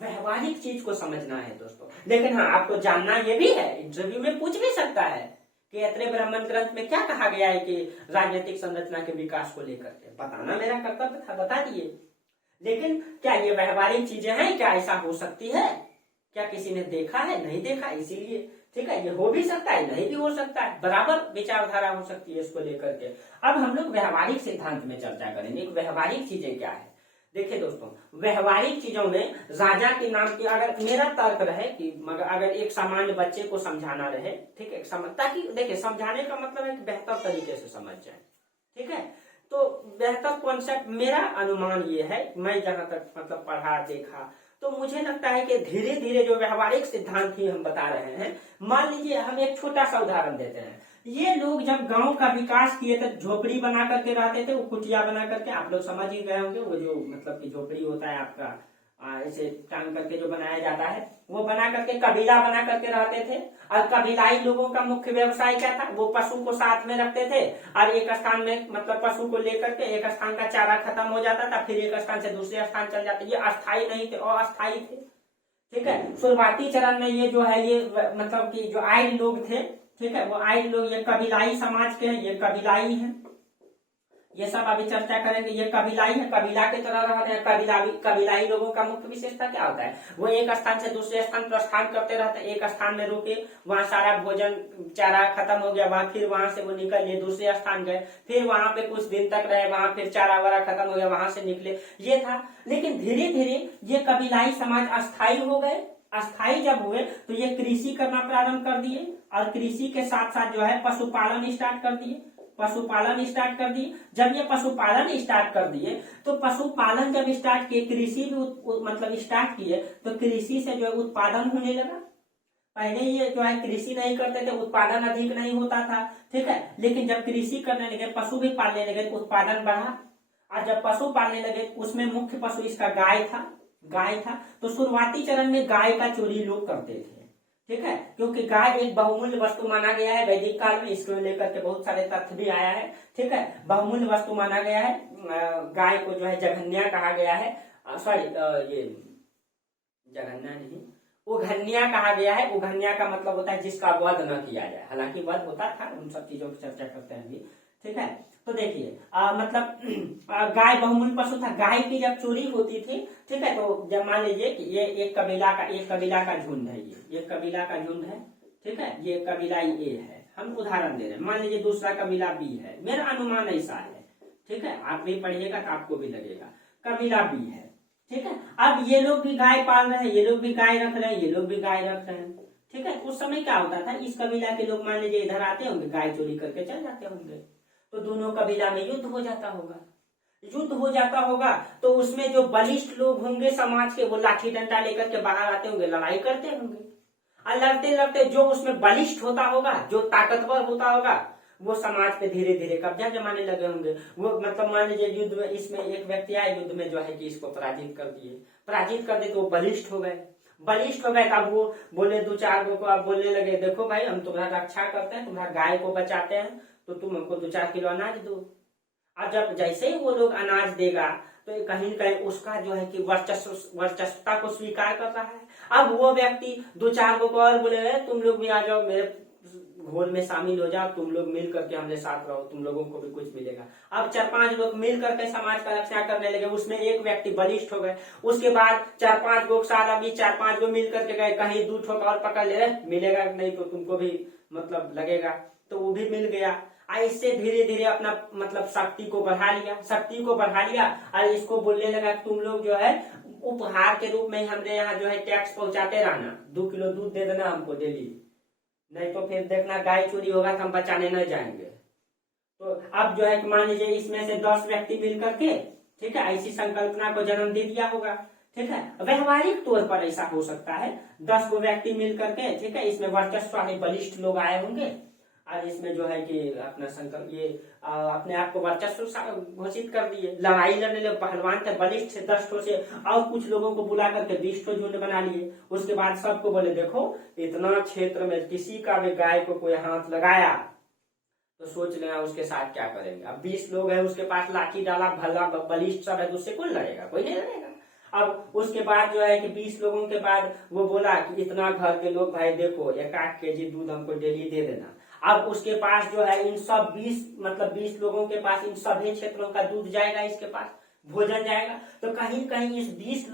व्यवहारिक चीज को समझना है दोस्तों। लेकिन हाँ, आपको जानना ये भी है, इंटरव्यू में पूछ भी सकता है कि अत्रेय ब्राह्मण ग्रंथ में क्या कहा गया है कि राजनीतिक संरचना के विकास को लेकर के। बताना मेरा कर्तव्य था, बता दिए। लेकिन क्या ये व्यवहारिक चीजें हैं? क्या ऐसा हो सकती है? क्या किसी ने देखा है? नहीं देखा, इसीलिए ठीक है, ये हो भी सकता है, नहीं भी हो सकता है, बराबर विचारधारा हो सकती है इसको लेकर के। अब हम लोग व्यवहारिक सिद्धांत में चर्चा करेंगे। व्यवहारिक चीजें क्या है? देखिए दोस्तों, व्यवहारिक चीजों में राजा के नाम की, अगर मेरा तर्क रहे कि मगर अगर एक सामान्य बच्चे को समझाना रहे, ठीक है, ताकि देखिए समझाने का मतलब है कि बेहतर तरीके से समझ जाए, ठीक है, तो बेहतर कॉन्सेप्ट मेरा अनुमान ये है, मैं जहां तक मतलब पढ़ा देखा, तो मुझे लगता है कि धीरे धीरे जो व्यवहारिक सिद्धांत ही हम बता रहे हैं। मान लीजिए हम एक छोटा सा उदाहरण देते हैं। ये लोग जब गांव का विकास किए थे, झोपड़ी बना करके रहते थे, वो कुटिया बना करके, आप लोग समझ ही गए होंगे, वो जो मतलब की झोपड़ी होता है आपका, ऐसे टांग करके जो बनाया जाता है, वो बना करके कबीला बना करके रहते थे। और कबीलाई लोगों का मुख्य व्यवसाय क्या था? वो पशु को साथ में रखते थे और एक स्थान में मतलब पशु को लेकर के, एक स्थान का चारा खत्म हो जाता था, फिर एक स्थान से दूसरे स्थान चल जाते। ये अस्थायी नहीं थे, अस्थायी थे, ठीक है। शुरुआती चरण में ये जो है, ये मतलब की जो आर्य लोग थे, ठीक है, वो आर्य लोग, ये कबीलाई समाज के हैं, ये कबीलाई हैं, ये सब अभी चर्चा करेंगे। ये कबीलाई है, कबीला की तरह रह रहे हैं। कबीलाई लोगों का मुख्य विशेषता क्या होता है? वो एक स्थान से दूसरे स्थान प्रस्थान करते रहते हैं। एक स्थान में रुके, वहां सारा भोजन चारा खत्म हो गया, वहां फिर वहां से वो निकल लिए, दूसरे स्थान गए, फिर वहां पे कुछ दिन तक रहे, वहां फिर चारा वारा खत्म हो गया, वहां से निकले, ये था। लेकिन धीरे धीरे ये कबीलाई समाज अस्थायी हो गए। अस्थायी जब हुए तो ये कृषि करना प्रारंभ कर दिए, और कृषि के साथ साथ जो है पशुपालन स्टार्ट कर दिए। पशुपालन स्टार्ट कर दिए। जब ये पशुपालन स्टार्ट कर दिए, तो पशुपालन जब स्टार्ट किए, कृषि भी मतलब स्टार्ट किए, तो कृषि से जो है उत्पादन होने लगा। पहले ये जो है कृषि नहीं करते थे, उत्पादन अधिक नहीं होता था, ठीक है। लेकिन जब कृषि करने लगे, पशु भी पालने लगे, उत्पादन बढ़ा। और जब पशु पालने लगे, उसमें मुख्य पशु इसका गाय था। तो शुरुआती चरण में गाय का चोरी लोग करते थे, ठीक है, क्योंकि गाय एक बहुमूल्य वस्तु माना गया है वैदिक काल में। इसको लेकर के बहुत सारे तथ्य भी आया है, ठीक है। बहुमूल्य वस्तु माना गया है। गाय को जो है जघन्या कहा गया है, सॉरी ये जघन्या नहीं, उघन्या कहा गया है। उघन्या का मतलब होता है जिसका वध न किया जाए, हालांकि वध होता था, उन सब चीजों की चर्चा करते हैं अभी, ठीक है। तो देखिए मतलब गाय बहुमूल्य पशु था। गाय की जब चोरी होती थी, ठीक है, तो जब मान लीजिए कि ये एक कबीला का झुंड है, ये कबीला का झुंड है, ठीक है, ये कबीला ए है, हम उदाहरण दे रहे हैं। मान लीजिए दूसरा कबीला बी है, मेरा अनुमान ऐसा है, ठीक है, आप भी पढ़िएगा तो आपको भी लगेगा कबीला बी है, ठीक है। अब ये लोग भी गाय पाल रहे हैं, ये लोग भी गाय रख रहे हैं, ये लोग भी गाय रख रहे हैं, ठीक है। उस समय क्या होता था, इस कबीला के लोग मान लीजिए इधर आते होंगे, गाय चोरी करके चल जाते होंगे, तो दोनों कबीला में युद्ध हो जाता होगा। तो उसमें जो बलिष्ठ लोग होंगे समाज के, वो लाठी डंडा लेकर के बाहर आते होंगे, लड़ाई करते होंगे। और लड़ते लड़ते जो उसमें बलिष्ठ होता होगा, जो ताकतवर होता होगा, वो समाज पे धीरे धीरे कब्जा जमाने लगे होंगे। वो मतलब मान लीजिए युद्ध में इसमें एक व्यक्ति आए, युद्ध में जो है कि इसको पराजित कर दिए, तो वो बलिष्ठ हो गए। तब वो बोले दो चार गो को, अब बोलने लगे, देखो भाई हम तुम्हारा रक्षा करते हैं, तुम्हारा गाय को बचाते हैं, तो तुम हमको 2-4 किलो अनाज दो। और जब जैसे ही वो लोग अनाज देगा, तो कहीं न कहीं उसका जो है कि वर्चस्वता को स्वीकार कर रहा है। अब वो व्यक्ति 2-4 लोग को और बोले तुम लोग भी आ जाओ मेरे घोल में शामिल हो जाओ, तुम लोग मिल करके हमरे साथ रहो, तुम लोगों को भी कुछ मिलेगा। अब 4-5 लोग मिल करके समाज का रक्षा करने लगे, उसमें एक व्यक्ति बलिष्ठ हो गए। उसके बाद 4-5 लोग साथ अभी 4-5 लोग मिल करके गए, कहीं 2 ठोक और पकड़ ले, मिलेगा नहीं तो तुमको भी मतलब लगेगा, तो वो भी मिल गया। ऐसे धीरे धीरे अपना मतलब शक्ति को बढ़ा लिया और इसको बोलने लगा तुम लोग जो है उपहार के रूप में हमरे यहाँ जो है टैक्स पहुंचाते रहना, 2 किलो दूध दे देना हमको डेली, नहीं तो फिर देखना गाय चोरी होगा तो हम बचाने न जाएंगे। तो अब जो है मान लीजिए इसमें से 10 व्यक्ति मिल करके, ठीक है, ऐसी संकल्पना को जन्म दे दिया होगा, ठीक है। व्यवहारिक तौर पर ऐसा हो सकता है 10 को व्यक्ति मिल करके, ठीक है, इसमें वर्चस्व वाले बलिष्ठ लोग आए होंगे और इसमें जो है कि अपना संकल्प ये अपने आप को वर्चस्व घोषित कर दिए, लड़ाई लड़ने लगे, पहलवान थे बलिष्ठ से 10 ठो से और कुछ लोगों को बुला करके 20 ठो झुंड बना लिए। उसके बाद सबको बोले देखो इतना क्षेत्र में किसी का भी गाय को कोई हाथ लगाया तो सोच लेना उसके साथ क्या करेंगे। अब 20 लोग हैं, उसके पास लाठी डाला, भला बलिष्ठ सब है, तो उससे कौन लड़ेगा, कोई नहीं लड़ेगा। अब उसके बाद जो है कि 20 लोगों के बाद वो बोला कि इतना घर के लोग भाई देखो 1-8 केजी दूध हमको डेली दे देना। अब उसके पास जो है इन सब 20 लोगों के पास इन सभी क्षेत्रों का दूध जाएगा, इसके पास भोजन जाएगा। तो कहीं कहीं इस 20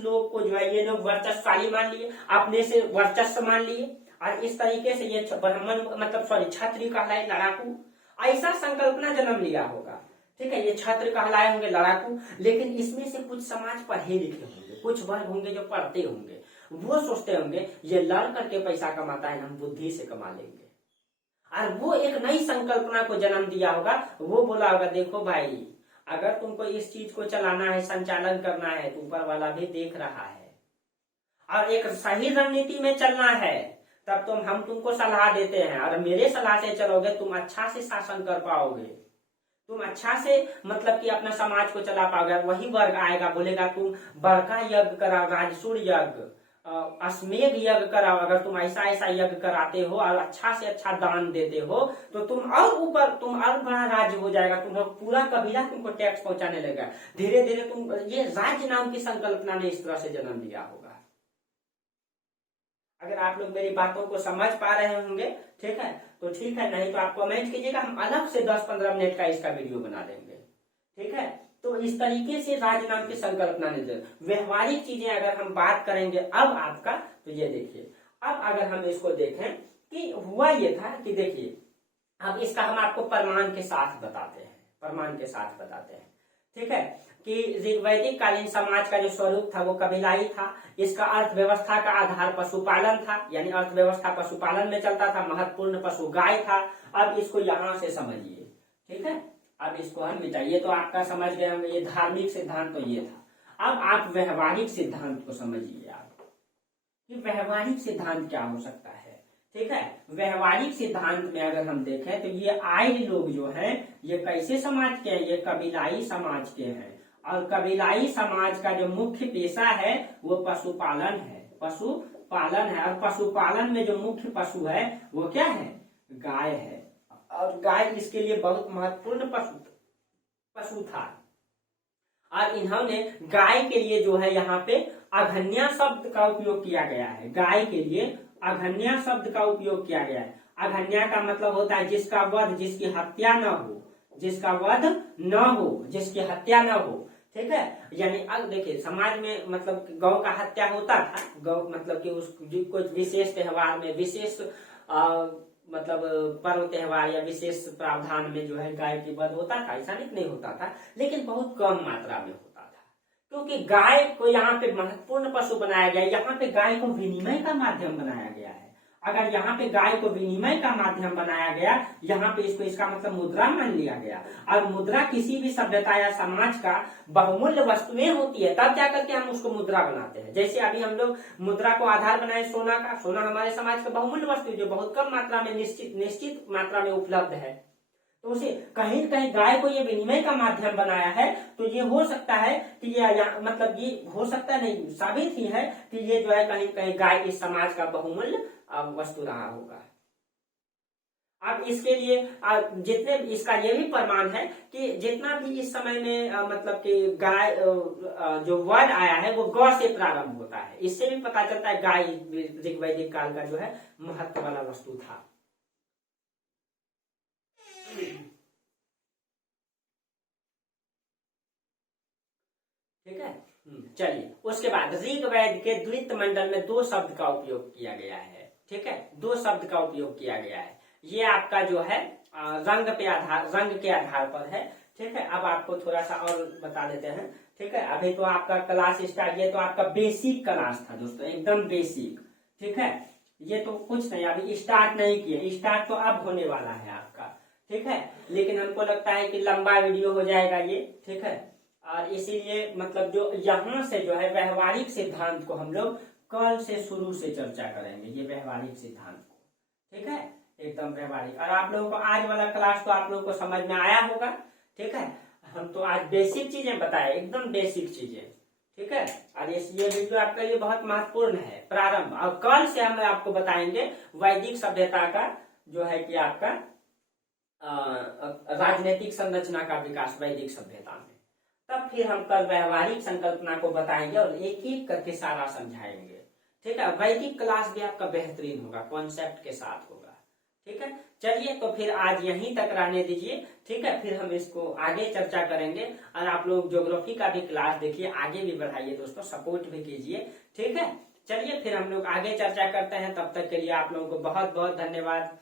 लोग को जो है ये लोग वर्चस्वशाली मान लिए, अपने से वर्चस्व मान लिए और इस तरीके से ये ब्राह्मण मतलब क्षत्रिय कहलाए लड़ाकू, ऐसा संकल्पना जन्म लिया होगा, ठीक है। ये छात्र कहलाए होंगे लड़ाकू, लेकिन इसमें से कुछ समाज पढ़े लिखे होंगे, कुछ वर्ग होंगे जो पढ़ते होंगे, वो सोचते होंगे ये लड़ करके पैसा कमाता है, हम बुद्धि से कमा लेंगे। और वो एक नई संकल्पना को जन्म दिया होगा। वो बोला होगा देखो भाई अगर तुमको इस चीज को चलाना है, संचालन करना है तो ऊपर वाला भी देख रहा है और एक सही रणनीति में चलना है, तब हम तुमको सलाह देते हैं और मेरे सलाह से चलोगे तुम अच्छा से शासन कर पाओगे, तुम अच्छा से मतलब कि अपना समाज को चला पाओगे। वही वर्ग आएगा बोलेगा तुम बड़का यज्ञ कराओ, राजसूय यज्ञ, अश्वमेध यज्ञ कराओ, अगर तुम ऐसा यज्ञ कराते हो और अच्छा से अच्छा दान देते हो तो तुम और बड़ा राज्य हो जाएगा, तुम पूरा कबीला तुमको टैक्स पहुंचाने लगेगा। धीरे धीरे तुम ये राज्य नाम की संकल्पना ने इस तरह से जन्म लिया होगा। अगर आप लोग मेरी बातों को समझ पा रहे होंगे, ठीक है, तो ठीक है, नहीं तो आप कमेंट कीजिएगा, हम अलग से 10-15 मिनट का इसका वीडियो बना देंगे, ठीक है। तो इस तरीके से राज्य नाम की संकल्पना ने व्यवहारिक चीजें अगर हम बात करेंगे अब आपका, तो ये देखिए अब अगर हम इसको देखें कि हुआ ये था कि देखिए अब इसका हम आपको प्रमाण के साथ बताते हैं, ठीक है, कि वैदिक कालीन समाज का जो स्वरूप था वो कबीलाई था। इसका अर्थव्यवस्था का आधार पशुपालन था, यानी अर्थव्यवस्था पशुपालन में चलता था, महत्वपूर्ण पशु गाय था। अब इसको यहां से समझिए, ठीक है, अब इसको हम मिटाइए तो आपका समझ गए हम, ये धार्मिक सिद्धांत तो ये था। अब आप व्यवहारिक सिद्धांत को समझिए आप कि व्यवहारिक सिद्धांत क्या हो सकता है, ठीक है। व्यवहारिक सिद्धांत में अगर हम देखें तो ये आर्य लोग जो हैं ये कैसे समाज के हैं, ये कबीलाई समाज के हैं और कबीलाई समाज का जो मुख्य पेशा है वो पशुपालन है, और पशुपालन में जो मुख्य पशु है वो क्या है, गाय है। और गाय इसके लिए बहुत महत्वपूर्ण पशु था और इन्होंने गाय के लिए जो है यहाँ पे अघन्या शब्द का उपयोग किया गया है। गाय के लिए अघन्या शब्द का उपयोग किया गया है। अघन्या का मतलब होता है जिसका वध, जिसकी हत्या न हो, जिसका वध न हो, जिसकी हत्या न हो, ठीक है। यानी अब देखिए समाज में मतलब गौ का हत्या होता था, गौ मतलब कि उस कुछ विशेष त्योहार में, विशेष मतलब पर्व त्योहार या विशेष प्रावधान में जो है गाय की वध होता था, ऐसा नहीं होता था, लेकिन बहुत कम मात्रा में होता था, क्योंकि गाय को यहाँ पे महत्वपूर्ण पशु बनाया गया। यहाँ पे गाय को विनिमय का माध्यम बनाया गया है। अगर यहाँ पे गाय को विनिमय का माध्यम बनाया गया, यहाँ पे इसका मतलब मुद्रा मान लिया गया, और मुद्रा किसी भी सभ्यता या समाज का बहुमूल्य वस्तुएं होती है, तब जाकर के हम उसको मुद्रा बनाते हैं। जैसे अभी हम लोग मुद्रा को आधार बनाए सोना का, सोना हमारे समाज का बहुमूल्य वस्तु जो बहुत कम मात्रा में निश्चित मात्रा में उपलब्ध है, तो उसे कहीं न कहीं गाय को ये विनिमय का माध्यम बनाया है। तो ये हो सकता है कि मतलब ये हो सकता नहीं, साबित ही है कि ये जो है कहीं कहीं गाय इस समाज का बहुमूल्य वस्तु रहा होगा। अब इसके लिए जितने इसका ये भी प्रमाण है कि जितना भी इस समय में मतलब कि गाय जो वर्ड आया है वो ग से प्रारंभ होता है। इससे भी पता चलता है गाय वैदिक काल का जो है महत्व वाला वस्तु था। ठीक है, चलिए उसके बाद ऋग्वेद के द्वित मंडल में 2 शब्द का उपयोग किया गया है। ठीक है, 2 शब्द का उपयोग किया गया है। ये आपका जो है रंग के आधार पर है। ठीक है, अब आपको थोड़ा सा और बता देते हैं। ठीक है, अभी तो आपका क्लास स्टार्ट, ये तो आपका बेसिक क्लास था दोस्तों, एकदम बेसिक। ठीक है, ये तो कुछ नहीं, अभी स्टार्ट नहीं किए, स्टार्ट तो अब होने वाला है आपका। ठीक है, लेकिन हमको लगता है कि लंबा वीडियो हो जाएगा ये। ठीक है, और इसीलिए मतलब जो यहाँ से जो है व्यवहारिक सिद्धांत को हम लोग कल से शुरू से चर्चा करेंगे, ये व्यवहारिक सिद्धांत को। ठीक है, एकदम व्यवहारिक। और आप लोगों को आज वाला क्लास तो आप लोगों को समझ में आया होगा। ठीक है, हम तो आज बेसिक चीजें बताए, एकदम बेसिक चीजें। ठीक है, और ये वीडियो आपके लिए बहुत महत्वपूर्ण है, प्रारंभ। और कल से हम आपको बताएंगे वैदिक सभ्यता का जो है कि आपका राजनीतिक संरचना का विकास वैदिक सभ्यता में। तब फिर हम कल व्यवहारिक संकल्पना को बताएंगे और एक एक करके सारा समझाएंगे। ठीक है, वैदिक क्लास भी आपका बेहतरीन होगा, कॉन्सेप्ट के साथ होगा। ठीक है, चलिए तो फिर आज यहीं तक रहने दीजिए। ठीक है, फिर हम इसको आगे चर्चा करेंगे। और आप लोग ज्योग्राफी का भी क्लास देखिए, आगे भी बढ़ाइए दोस्तों, सपोर्ट भी कीजिए। ठीक है, चलिए फिर हम लोग आगे चर्चा करते हैं। तब तक के लिए आप लोगों को बहुत बहुत धन्यवाद।